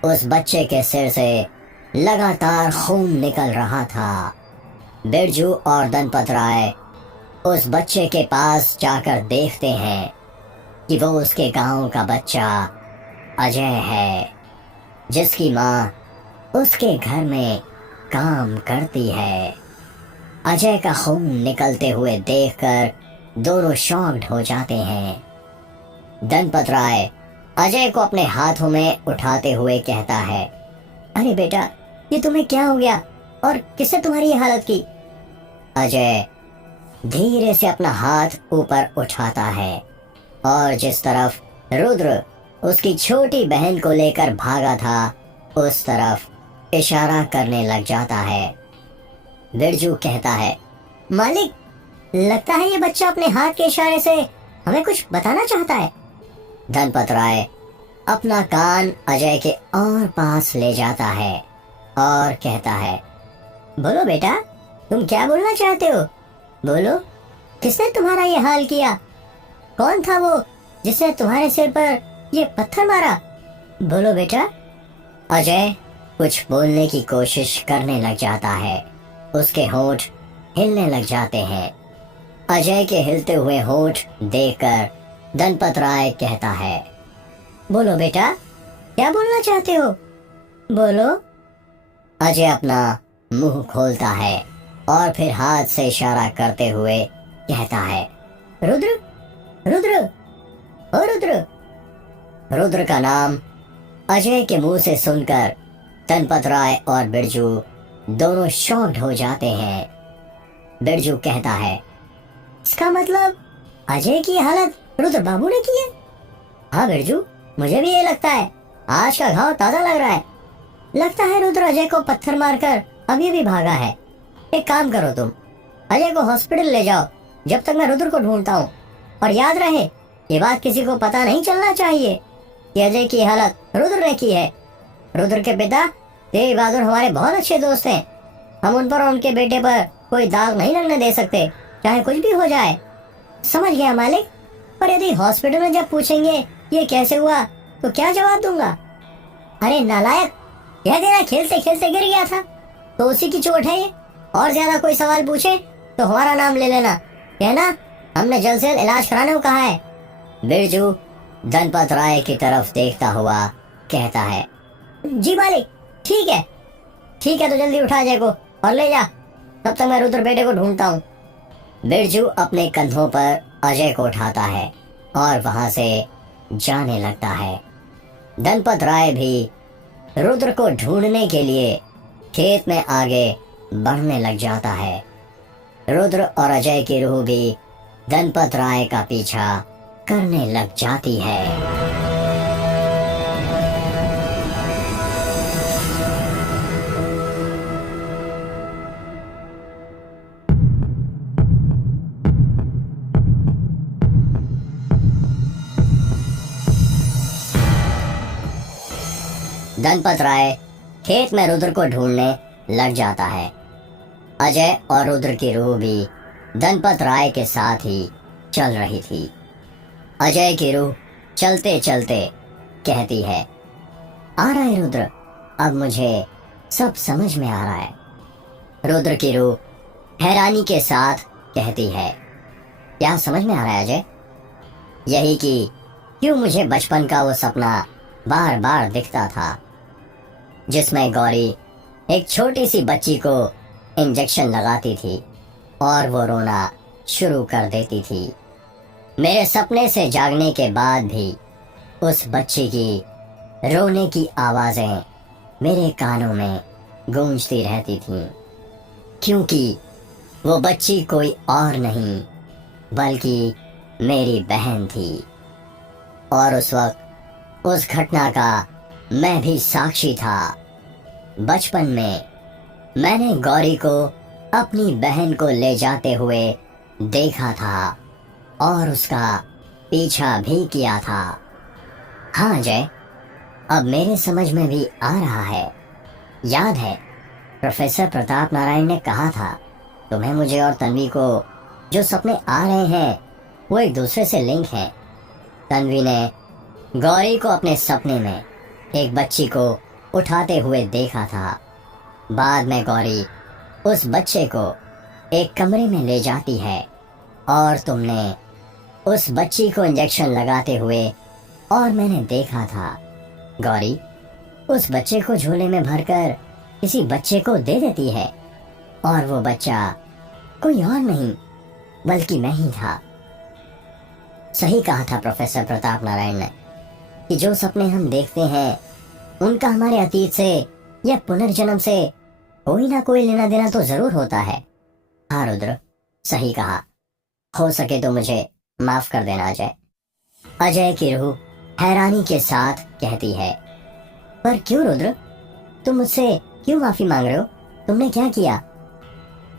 उस बच्चे के सिर से लगातार खून निकल रहा था। बिरजू और दनपत राय उस बच्चे के पास जाकर देखते हैं कि वो उसके गांव का बच्चा अजय है, जिसकी माँ उसके घर में काम करती है। अजय का खून निकलते हुए देखकर दोनों शॉक्ड हो जाते हैं। दनपत राय अजय को अपने हाथों में उठाते हुए कहता है, अरे बेटा, ये तुम्हें क्या हो गया और किससे तुम्हारी ये हालत की? अजय धीरे से अपना हाथ ऊपर उठाता है और जिस तरफ रुद्र उसकी छोटी बहन को लेकर भागा था, उस तरफ इशारा करने लग जाता है। बिरजू कहता है, मालिक, लगता है ये बच्चा अपने हाथ के इशारे से हमें कुछ बताना चाहता है। दनपत राय अपना कान अजय के और पास ले जाता है और कहता है, बोलो बेटा, तुम क्या बोलना चाहते हो? बोलो, किसने तुम्हारा ये हाल किया? कौन था वो जिसने तुम्हारे सिर पर ये पत्थर मारा? बोलो बेटा। अजय कुछ बोलने की कोशिश करने लग जाता है। उसके होंठ हिलने लग जाते हैं। अजय के हिलते हुए होंठ देखकर दनपत राय कहता है, बोलो बेटा, क्या बोलना चाहते हो? बोलो। अजय अपना मुंह खोलता है और फिर हाथ से इशारा करते हुए कहता है, रुद्र, रुद्र, ओ रुद्र। रुद्र का नाम अजय के मुंह से सुनकर दनपत राय और बिरजू दोनों शॉक्ड हो जाते हैं। बिरजू कहता है, इसका मतलब अजय की हालत रुद्र बाबू ने की है? हाँ बिरजू, मुझे भी ये लगता है। आज का घाव ताजा लग रहा है। लगता है रुद्र अजय को पत्थर मारकर अभी भी भागा है। एक काम करो, तुम अजय को हॉस्पिटल ले जाओ जब तक मैं रुद्र को ढूंढता हूँ। और याद रहे, ये बात किसी को पता नहीं चलना चाहिए कि अजय की हालत रुद्र ने की है। रुद्र के पिता तेज बहादुर हमारे बहुत अच्छे दोस्त हैं। हम उन पर और उनके बेटे पर कोई दाग नहीं लगने दे सकते, चाहे कुछ भी हो जाए। समझ गया मालिक। पर यदि हॉस्पिटल में जब पूछेंगे ये कैसे हुआ तो क्या जवाब दूंगा? अरे नालायक, यह तेरा खेलते खेलते गिर गया था तो उसी की चोट है ये। और ज्यादा कोई सवाल पूछे तो हमारा नाम ले लेना, कहना हमने जल्द से जल्द इलाज कराने को कहा है। बिरजू दनपत राय की तरफ देखता हुआ कहता है, जी मालिक, ठीक है। ठीक है, तो जल्दी उठा अजय को और ले जा, तब तक मैं रुद्र बेटे को ढूंढता हूँ। बिरजू अपने कंधों पर अजय को उठाता है और वहां से जाने लगता है। दनपत राय भी रुद्र को ढूंढने के लिए खेत में आगे बढ़ने लग जाता है। रुद्र और अजय की रूह भी दनपत राय का पीछा करने लग जाती है। दनपत राय खेत में रुद्र को ढूंढने लग जाता है। अजय और रुद्र की रूह भी दनपत राय के साथ ही चल रही थी। अजय की रूह चलते चलते कहती है, आ रहा है रुद्र, अब मुझे सब समझ में आ रहा है। रुद्र की रूह हैरानी के साथ कहती है, क्या समझ में आ रहा है अजय? यही कि क्यों मुझे बचपन का वो सपना बार बार दिखता था, जिसमें गौरी एक छोटी सी बच्ची को इंजेक्शन लगाती थी और वो रोना शुरू कर देती थी। मेरे सपने से जागने के बाद भी उस बच्ची की रोने की आवाजें मेरे कानों में गूंजती रहती थीं, क्योंकि वो बच्ची कोई और नहीं बल्कि मेरी बहन थी। और उस वक्त उस घटना का मैं भी साक्षी था। बचपन में मैंने गौरी को अपनी बहन को ले जाते हुए देखा था और उसका पीछा भी किया था। हाँ अजय, अब मेरे समझ में भी आ रहा है। याद है प्रोफेसर प्रताप नारायण ने कहा था, तुम्हें, मुझे और तन्वी को जो सपने आ रहे हैं वो एक दूसरे से लिंक हैं। तन्वी ने गौरी को अपने सपने में एक बच्ची को उठाते हुए देखा था। बाद में गौरी उस बच्चे को एक कमरे में ले जाती है और तुमने उस बच्ची को इंजेक्शन लगाते हुए और मैंने देखा था गौरी उस बच्चे को झोले में भरकर किसी बच्चे को दे देती है और वो बच्चा कोई और नहीं बल्कि मैं ही था। सही कहा था प्रोफेसर प्रताप नारायण ने कि जो सपने हम देखते हैं उनका हमारे अतीत से या पुनर्जन्म से कोई ना कोई लेना देना तो जरूर होता है। हाँ रुद्र, सही कहा। हो सके तो मुझे माफ कर देना अजय। अजय की रूह हैरानी के साथ कहती है, पर क्यों रुद्र? तुम मुझसे क्यों माफी मांग रहे हो? तुमने क्या किया?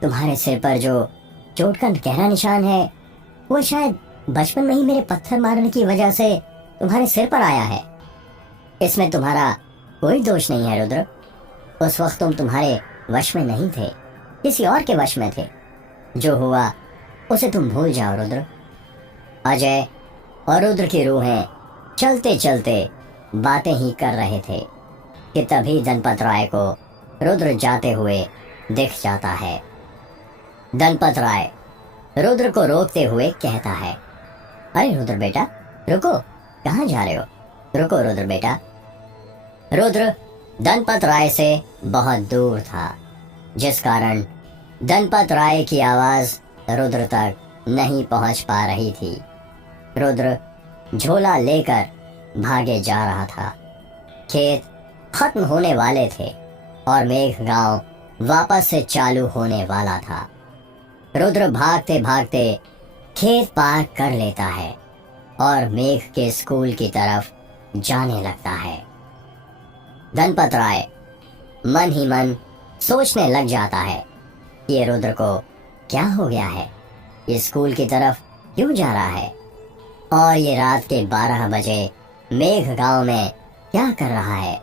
तुम्हारे सिर पर जो चोट का गहरा निशान है वो शायद बचपन में ही मेरे पत्थर मारने की वजह से तुम्हारे सिर पर आया है। इसमें तुम्हारा कोई दोष नहीं है रुद्र। उस वक्त तुम तुम्हारे वश में नहीं थे, किसी और के वश में थे। जो हुआ उसे तुम भूल जाओ रुद्र। अजय और रुद्र की रूहें चलते चलते बातें ही कर रहे थे कि तभी धनपत राय को रुद्र जाते हुए दिख जाता है। धनपत राय रुद्र को रोकते हुए कहता है, अरे रुद्र बेटा रुको, कहाँ जा रहे हो? रुको रुद्र बेटा। रुद्र धनपत राय से बहुत दूर था, जिस कारण धनपत राय की आवाज रुद्र तक नहीं पहुंच पा रही थी। रुद्र झोला लेकर भागे जा रहा था। खेत खत्म होने वाले थे और मेघ गांव वापस से चालू होने वाला था। रुद्र भागते भागते खेत पार कर लेता है और मेघ के स्कूल की तरफ जाने लगता है। धनपत राय मन ही मन सोचने लग जाता है, ये रुद्र को क्या हो गया है? ये स्कूल की तरफ क्यों जा रहा है? और ये रात के 12 बजे मेघ गांव में क्या कर रहा है?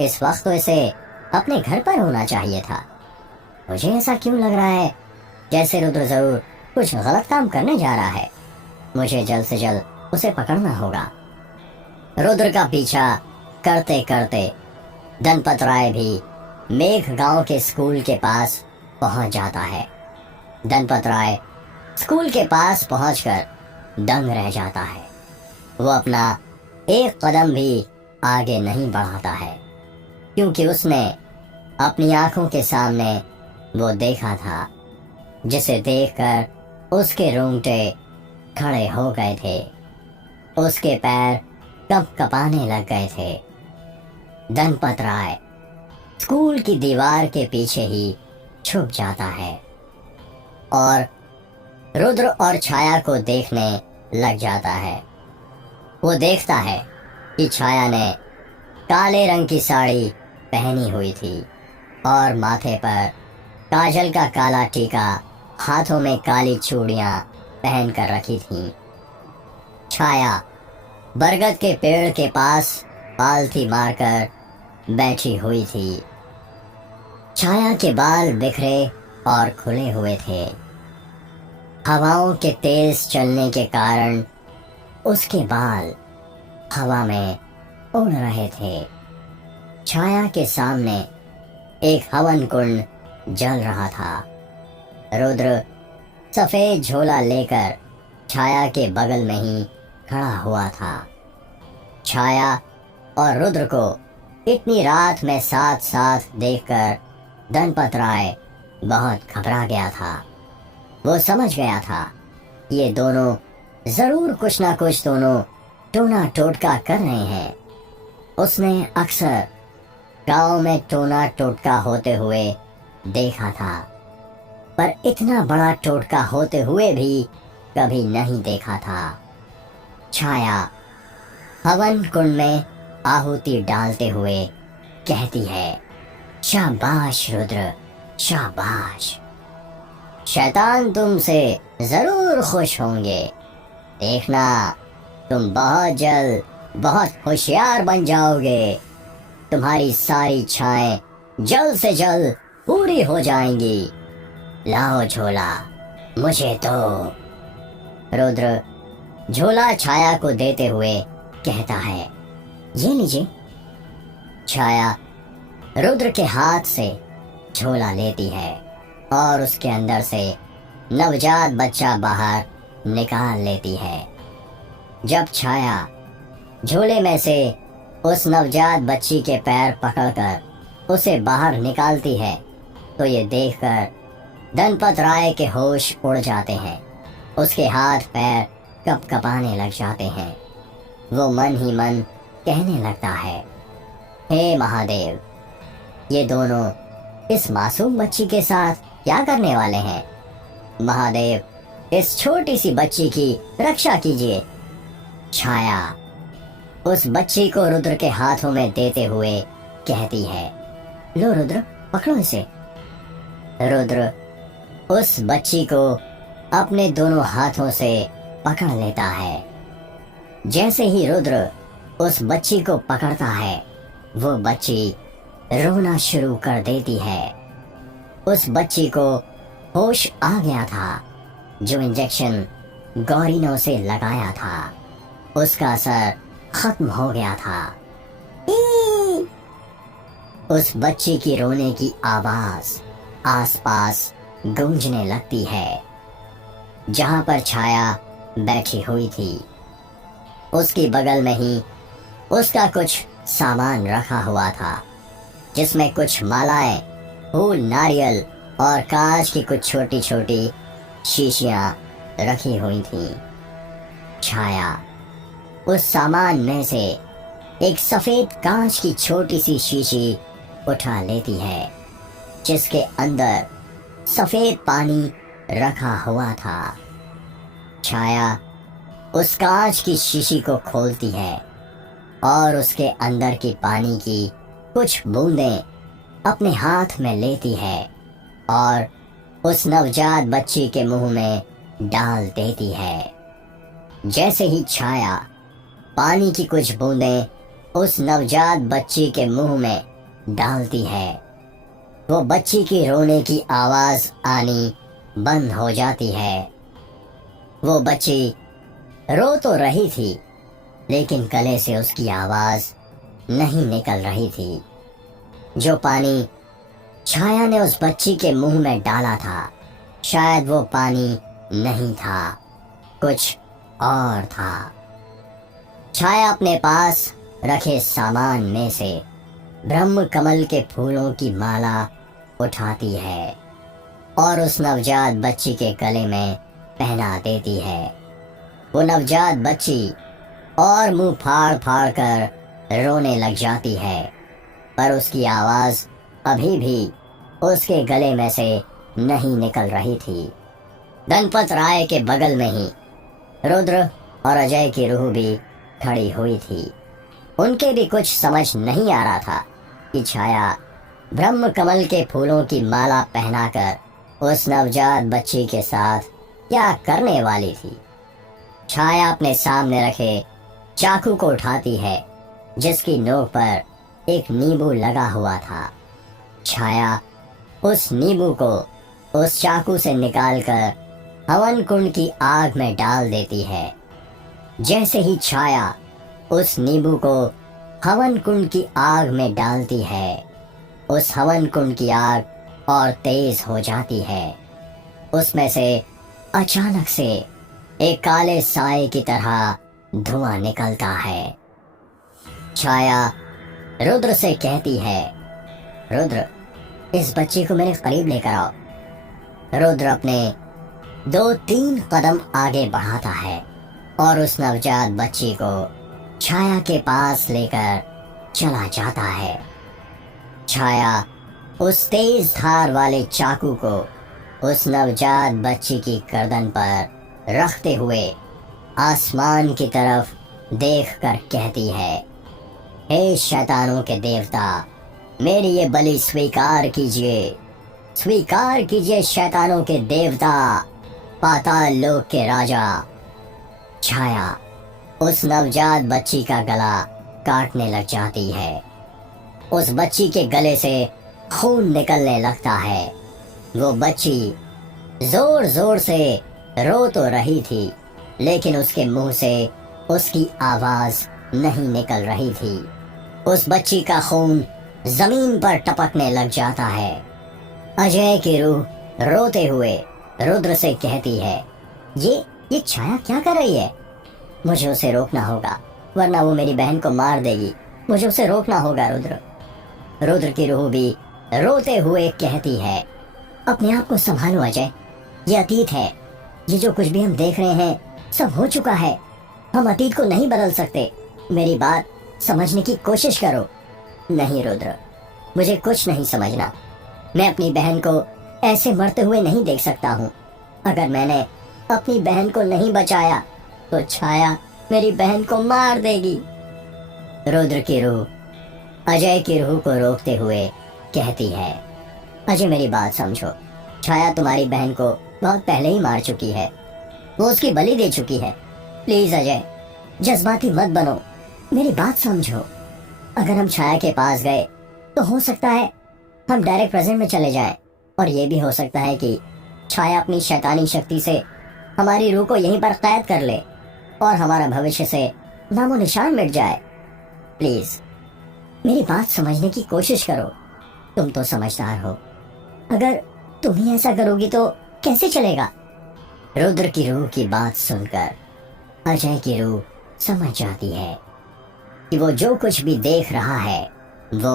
इस वक्त तो इसे अपने घर पर होना चाहिए था। मुझे ऐसा क्यों लग रहा है जैसे रुद्र जरूर कुछ गलत काम करने जा रहा है। मुझे जल्द से जल्द उसे पकड़ना होगा। रुद्र का पीछा करते करते धनपत राय भी मेघ गांव के स्कूल के पास पहुंच जाता है। धनपत राय स्कूल के पास पहुंचकर दंग रह जाता है। वो अपना एक कदम भी आगे नहीं बढ़ाता है, क्योंकि उसने अपनी आंखों के सामने वो देखा था जिसे देखकर उसके रोंगटे खड़े हो गए थे, उसके पैर कँपकँपाने लग गए थे। धनपत राय स्कूल की दीवार के पीछे ही छुप जाता है और रुद्र और छाया को देखने लग जाता है। वो देखता है कि छाया ने काले रंग की साड़ी पहनी हुई थी और माथे पर काजल का काला टीका, हाथों में काली चूड़ियां पहन कर रखी थीं। छाया बरगद के पेड़ के पास पालथी मारकर बैठी हुई थी। छाया के बाल बिखरे और खुले हुए थे। हवाओं के तेज चलने के कारण उसके बाल हवा में उड़ रहे थे। छाया के सामने एक हवन कुंड जल रहा था। रुद्र सफेद झोला लेकर छाया के बगल में ही खड़ा हुआ था। छाया और रुद्र को इतनी रात में साथ साथ देखकर धनपत राय बहुत घबरा गया था। वो समझ गया था ये दोनों जरूर कुछ ना कुछ दोनों टोना टोटका कर रहे हैं। उसने अक्सर गांव में टोना टोटका होते हुए देखा था, पर इतना बड़ा टोटका होते हुए भी कभी नहीं देखा था। छाया हवन कुंड में आहुति डालते हुए कहती है, शाबाश रुद्र, शाबाश। शैतान तुमसे जरूर खुश होंगे। देखना तुम बहुत जल्द बहुत होशियार बन जाओगे। तुम्हारी सारी इच्छाएं जल्द से जल्द पूरी हो जाएंगी। लाओ झोला मुझे दो। रुद्र झोला छाया को देते हुए कहता है, ये लीजिए। छाया रुद्र के हाथ से झोला लेती है और उसके अंदर से नवजात बच्चा बाहर निकाल लेती है। जब छाया झोले में से उस नवजात बच्ची के पैर पकड़कर उसे बाहर निकालती है तो ये देखकर धनपत राय के होश उड़ जाते हैं। उसके हाथ पैर कपकपाने लग जाते हैं। वो मन ही मन कहने लगता है, हे महादेव, ये दोनों इस मासूम बच्ची के साथ क्या करने वाले हैं? महादेव, इस छोटी सी बच्ची की रक्षा कीजिए। छाया उस बच्ची को रुद्र के हाथों में देते हुए कहती है, लो रुद्र, पकड़ो इसे। रुद्र उस बच्ची को अपने दोनों हाथों से पकड़ लेता है। जैसे ही रुद्र उस बच्ची को पकड़ता है, वो बच्ची रोना शुरू कर देती है। उस बच्ची को होश आ गया था। जो इंजेक्शन गौरीनों से लगाया था उसका असर खत्म हो गया था। उस बच्ची की रोने की आवाज आसपास गूंजने लगती है। जहां पर छाया बैठी हुई थी उसकी बगल में ही उसका कुछ सामान रखा हुआ था, जिसमें कुछ मालाएं, फूल, नारियल और कांच की कुछ छोटी छोटी शीशियां रखी हुई थीं। छाया उस सामान में से एक सफेद कांच की छोटी सी शीशी उठा लेती है, जिसके अंदर सफेद पानी रखा हुआ था। छाया उस कांच की शीशी को खोलती है और उसके अंदर की पानी की कुछ बूंदें अपने हाथ में लेती है और उस नवजात बच्ची के मुंह में डाल देती है। जैसे ही छाया पानी की कुछ बूंदें उस नवजात बच्ची के मुंह में डालती है, वो बच्ची की रोने की आवाज आनी बंद हो जाती है। वो बच्ची रो तो रही थी, लेकिन गले से उसकी आवाज नहीं निकल रही थी। जो पानी छाया ने उस बच्ची के मुंह में डाला था, शायद वो पानी नहीं था, कुछ और था। छाया अपने पास रखे सामान में से ब्रह्म कमल के फूलों की माला उठाती है और उस नवजात बच्ची के गले में पहना देती है। वो नवजात बच्ची और मुंह फाड़ फाड़ कर रोने लग जाती है, पर उसकी आवाज अभी भी उसके गले में से नहीं निकल रही थी। धनपत राय के बगल में ही रुद्र और अजय की रूह भी खड़ी हुई थी। उनके भी कुछ समझ नहीं आ रहा था कि छाया ब्रह्म कमल के फूलों की माला पहनाकर उस नवजात बच्ची के साथ क्या करने वाली थी। छाया अपने सामने रखे चाकू को उठाती है, जिसकी नोक पर एक नींबू लगा हुआ था। छाया उस नींबू को उस चाकू से निकालकर हवन कुंड की आग में डाल देती है। जैसे ही छाया उस नींबू को हवन कुंड की आग में डालती है, उस हवन कुंड की आग और तेज हो जाती है। उसमें से अचानक से एक काले साए की तरह धुआं निकलता है। छाया रुद्र से कहती है, रुद्र, इस बच्ची को मेरे करीब लेकर आओ। रुद्र अपने 2-3 कदम आगे बढ़ाता है और उस नवजात बच्ची को छाया के पास लेकर चला जाता है। छाया उस तेज धार वाले चाकू को उस नवजात बच्ची की गर्दन पर रखते हुए आसमान की तरफ देखकर कहती है, हे शैतानों के देवता, मेरी ये बलि स्वीकार कीजिए, स्वीकार कीजिए शैतानों के देवता, पाताल लोक के राजा। छाया उस नवजात बच्ची का गला काटने लग जाती है। उस बच्ची के गले से खून निकलने लगता है। वो बच्ची जोर जोर से रो तो रही थी, लेकिन उसके मुंह से उसकी आवाज नहीं निकल रही थी। उस बच्ची का खून जमीन पर टपकने लग जाता है। अजय की रूह रोते हुए रुद्र से कहती है, ये छाया क्या कर रही है? मुझे उसे रोकना होगा, वरना वो मेरी बहन को मार देगी। मुझे उसे रोकना होगा रुद्र। रुद्र की रूह भी रोते हुए कहती है, अपने आप को संभालो अजय, ये अतीत है। ये जो कुछ भी हम देख रहे हैं सब हो चुका है। हम अतीत को नहीं बदल सकते। मेरी बात समझने की कोशिश करो। नहीं रुद्र, मुझे कुछ नहीं समझना। मैं अपनी बहन को ऐसे मरते हुए नहीं देख सकता हूँ। अगर मैंने अपनी बहन को नहीं बचाया तो छाया मेरी बहन को मार देगी। रुद्र की रूह अजय की रूह को रोकते हुए कहती है, अजय मेरी बात समझो। छाया तुम्हारी बहन को बहुत पहले ही मार चुकी है। वो उसकी बलि दे चुकी है। प्लीज अजय, जज्बाती मत बनो, मेरी बात समझो। अगर हम छाया के पास गए तो हो सकता है हम डायरेक्ट प्रेजेंट में चले जाएं, और ये भी हो सकता है कि छाया अपनी शैतानी शक्ति से हमारी रूह को यहीं पर कैद कर ले और हमारा भविष्य से नामो निशान मिट जाए। प्लीज मेरी बात समझने की कोशिश करो। तुम तो समझदार हो। अगर तुम ही ऐसा करोगी तो कैसे चलेगा? रुद्र की रूह की बात सुनकर अजय की रूह समझ जाती है कि वो जो कुछ भी देख रहा है वो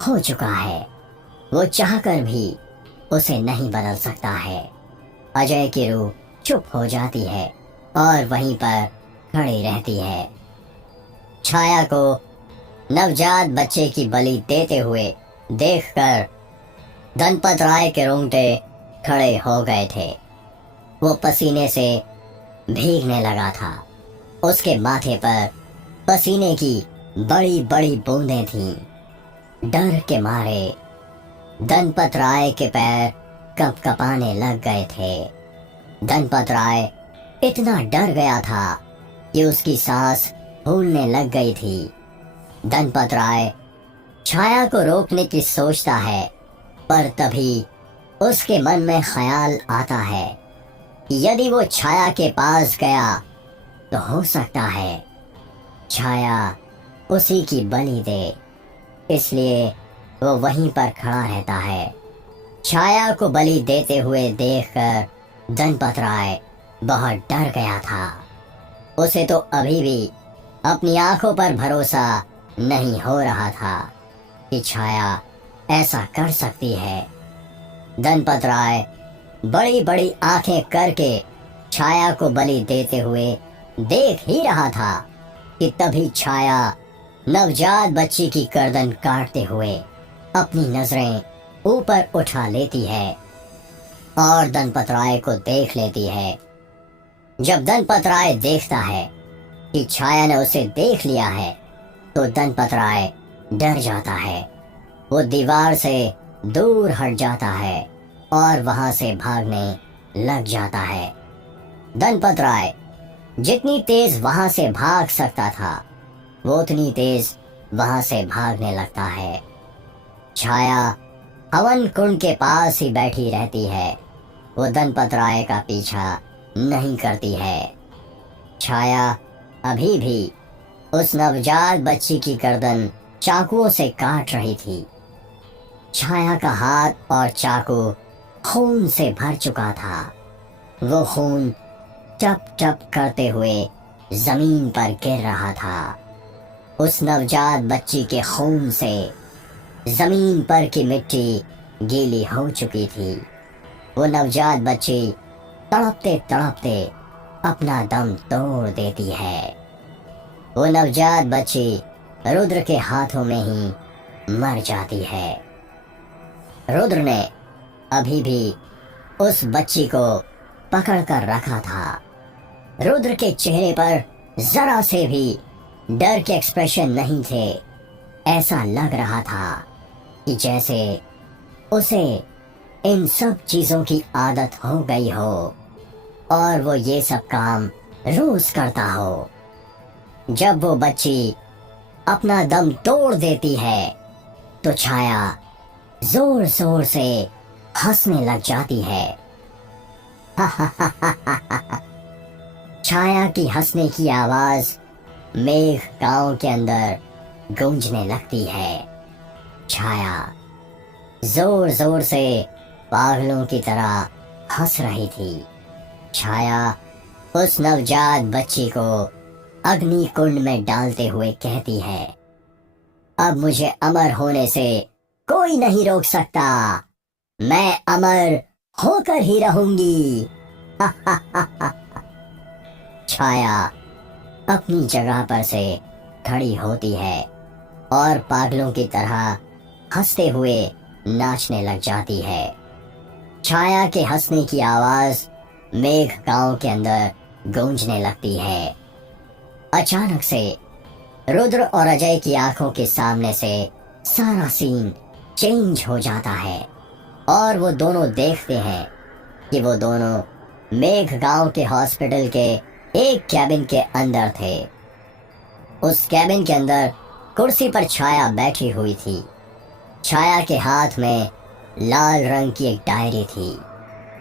हो चुका है। वो चाहकर भी उसे नहीं बदल सकता है। अजय की रूह चुप हो जाती है और वहीं पर खड़ी रहती है। छाया को नवजात बच्चे की बलि देते हुए देखकर गणपत राय के रोंगटे खड़े हो गए थे। वो पसीने से भीगने लगा था। उसके माथे पर पसीने की बड़ी बड़ी बूंदें थीं। डर के मारे गणपत राय के पैर कपकपाने लग गए थे। गणपत राय इतना डर गया था कि उसकी सांस फूलने लग गई थी। गणपत राय छाया को रोकने की सोचता है, पर तभी उसके मन में ख्याल आता है कि यदि वो छाया के पास गया तो हो सकता है छाया उसी की बलि दे। इसलिए वो वहीं पर खड़ा रहता है। छाया को बलि देते हुए देखकर गणपत राय बहुत डर गया था। उसे तो अभी भी अपनी आंखों पर भरोसा नहीं हो रहा था कि छाया ऐसा कर सकती है। गणपत राय बड़ी बड़ी आंखें करके छाया को बलि देते हुए देख ही रहा था कि तभी छाया नवजात बच्ची की गर्दन काटते हुए अपनी नजरें ऊपर उठा लेती है और गणपत राय को देख लेती है। जब गणपत राय देखता है कि छाया ने उसे देख लिया है तो गणपत राय डर जाता है। वो दीवार से दूर हट जाता है और वहां से भागने लग जाता है। गणपत राय जितनी तेज वहां से भाग सकता था वो उतनी तेज वहां से भागने लगता है। छाया हवन कुंड के पास ही बैठी रहती है। वो गणपत राय का पीछा नहीं करती है। छाया अभी भी उस नवजात बच्ची की गर्दन चाकुओं से काट रही थी। छाया का हाथ और चाकू खून से भर चुका था। वो खून टप टप करते हुए जमीन पर गिर रहा था। उस नवजात बच्ची के खून से जमीन पर की मिट्टी गीली हो चुकी थी। वो नवजात बच्ची तड़पते तड़पते अपना दम तोड़ देती है। वो नवजात बच्ची रुद्र के हाथों में ही मर जाती है। रुद्र ने अभी भी उस बच्ची को पकड़ कर रखा था। रुद्र के चेहरे पर जरा से भी डर के एक्सप्रेशन नहीं थे। ऐसा लग रहा था कि जैसे उसे इन सब चीजों की आदत हो गई हो और वो ये सब काम रोज करता हो। जब वो बच्ची अपना दम तोड़ देती है तो छाया जोर जोर से हंसने लग जाती है। छाया की हंसने की आवाज मेघ गांव के अंदर गूंजने लगती है। छाया जोर जोर से पागलों की तरह हंस रही थी। छाया उस नवजात बच्ची को अग्नि कुंड में डालते हुए कहती है, अब मुझे अमर होने से कोई नहीं रोक सकता। मैं अमर होकर ही रहूंगी। छाया अपनी जगह पर से खड़ी होती है और पागलों की तरह हंसते हुए नाचने लग जाती है। छाया के हंसने की आवाज मेघ गांव के अंदर गूंजने लगती है। अचानक से रुद्र और अजय की आंखों के सामने से सारा सीन चेंज हो जाता है और वो दोनों देखते हैं कि वो दोनों मेघ गांव के हॉस्पिटल के एक कैबिन के अंदर थे। उस कैबिन के अंदर कुर्सी पर छाया बैठी हुई थी। छाया के हाथ में लाल रंग की एक डायरी थी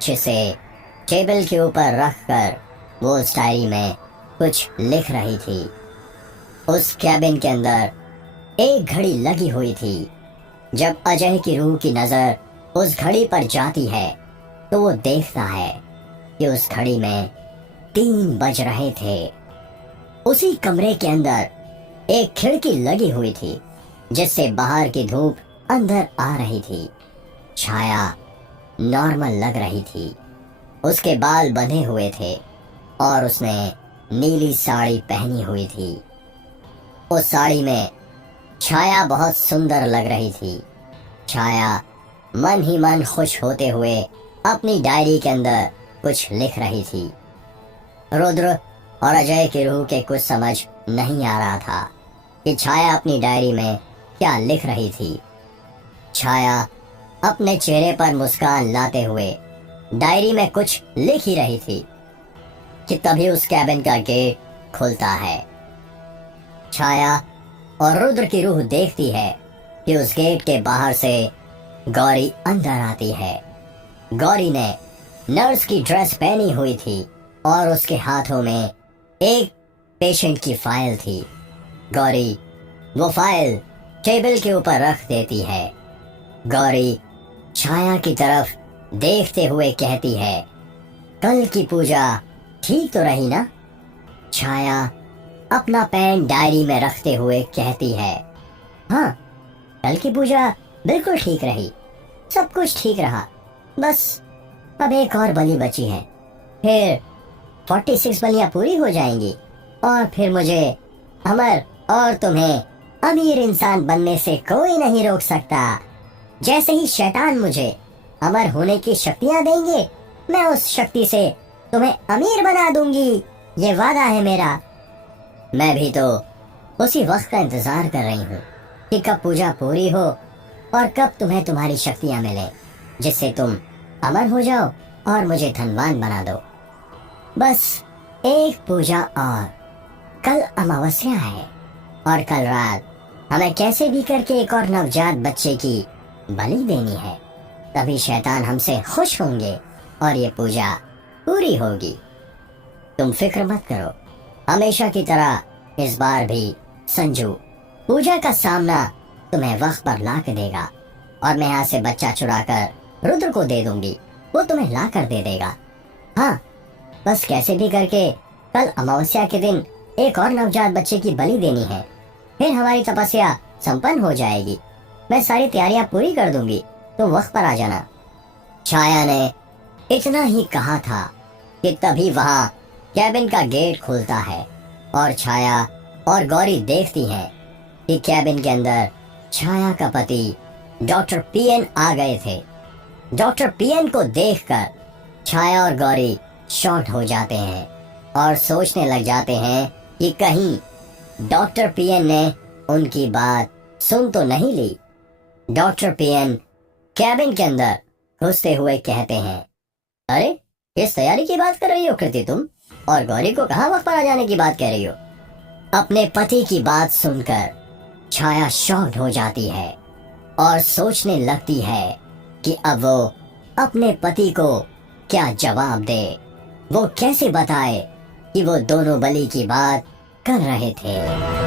जिसे टेबल के ऊपर रखकर वो उस डायरी में कुछ लिख रही थी। उस कैबिन के अंदर एक घड़ी लगी हुई थी। जब अजय की रूह की नजर उस घड़ी पर जाती है तो वो देखता है कि उस घड़ी में 3 बज रहे थे। उसी कमरे के अंदर एक खिड़की लगी हुई थी जिससे बाहर की धूप अंदर आ रही थी। छाया नॉर्मल लग रही थी। उसके बाल बंधे हुए थे और उसने नीली साड़ी पहनी हुई थी। उस साड़ी में छाया बहुत सुंदर लग रही थी। छाया मन ही मन खुश होते हुए अपनी डायरी के अंदर कुछ लिख रही थी। रुद्र और अजय की रूह के कुछ समझ नहीं आ रहा था कि छाया अपनी डायरी में क्या लिख रही थी। छाया अपने चेहरे पर मुस्कान लाते हुए डायरी में कुछ लिख ही रही थी कि तभी उस कैबिन का गेट खुलता है। छाया और रुद्र की रूह देखती है कि उस गेट के बाहर से गौरी अंदर आती है। गौरी ने नर्स की ड्रेस पहनी हुई थी और उसके हाथों में एक पेशेंट की फाइल थी। गौरी वो फाइल टेबल के ऊपर रख देती है। गौरी छाया की तरफ देखते हुए कहती है, कल की पूजा ठीक तो रही ना? छाया अपना पेन डायरी में रखते हुए कहती है, हाँ, कल की पूजा बिल्कुल ठीक रही। सब कुछ ठीक रहा। बस अब एक और बलि बची है, फिर 46 बलियां पूरी हो जाएंगी और फिर मुझे अमर और तुम्हें अमीर इंसान बनने से कोई नहीं रोक सकता। जैसे ही शैतान मुझे अमर होने की शक्तियां देंगे, मैं उस शक्ति से तुम्हें अमीर बना दूंगी। ये वादा है मेरा। मैं भी तो उसी वक्त का इंतजार कर रही हूँ कि कब पूजा पूरी हो और कब तुम्हें तुम्हारी शक्तियां मिले जिससे तुम अमर हो जाओ और मुझे धनवान बना दो। बस एक पूजा और। कल अमावस्या है और कल रात हमें कैसे भी करके एक और नवजात बच्चे की बलि देनी है। तभी शैतान हमसे खुश होंगे और ये पूजा पूरी होगी। तुम फिक्र मत करो, हमेशा की तरह इस बार भी संजू पूजा का सामना तुम्हें वक्त पर ला के देगा और मैं यहाँ से बच्चा चुराकर रुद्र को दे दूंगी, वो तुम्हें ला कर दे देगा। हाँ, बस कैसे भी करके कल अमावस्या के दिन एक और नवजात बच्चे की बलि देनी है, फिर हमारी तपस्या संपन्न हो जाएगी। मैं सारी तैयारियां पूरी कर दूंगी, तुम वक्त पर आ जाना। छाया ने इतना ही कहा था कि तभी वहां कैबिन का गेट खुलता है और छाया और गौरी देखती हैं कि कैबिन के अंदर छाया का पति डॉक्टर पीएन आ गए थे। डॉक्टर पीएन को देखकर छाया और गौरी शॉक हो जाते हैं और सोचने लग जाते हैं कि कहीं डॉक्टर पीएन ने उनकी बात सुन तो नहीं ली। डॉक्टर पीएन कैबिन के अंदर घुसते हुए कहते हैं, अरे किस तैयारी की बात कर रही हो कृति तुम, और गौरी को कहाँ वक्त पर आ जाने की बात कह रही हो। अपने पति की बात सुनकर छाया शॉक्ड हो जाती है और सोचने लगती है कि अब वो अपने पति को क्या जवाब दे, वो कैसे बताए कि वो दोनों बलि की बात कर रहे थे।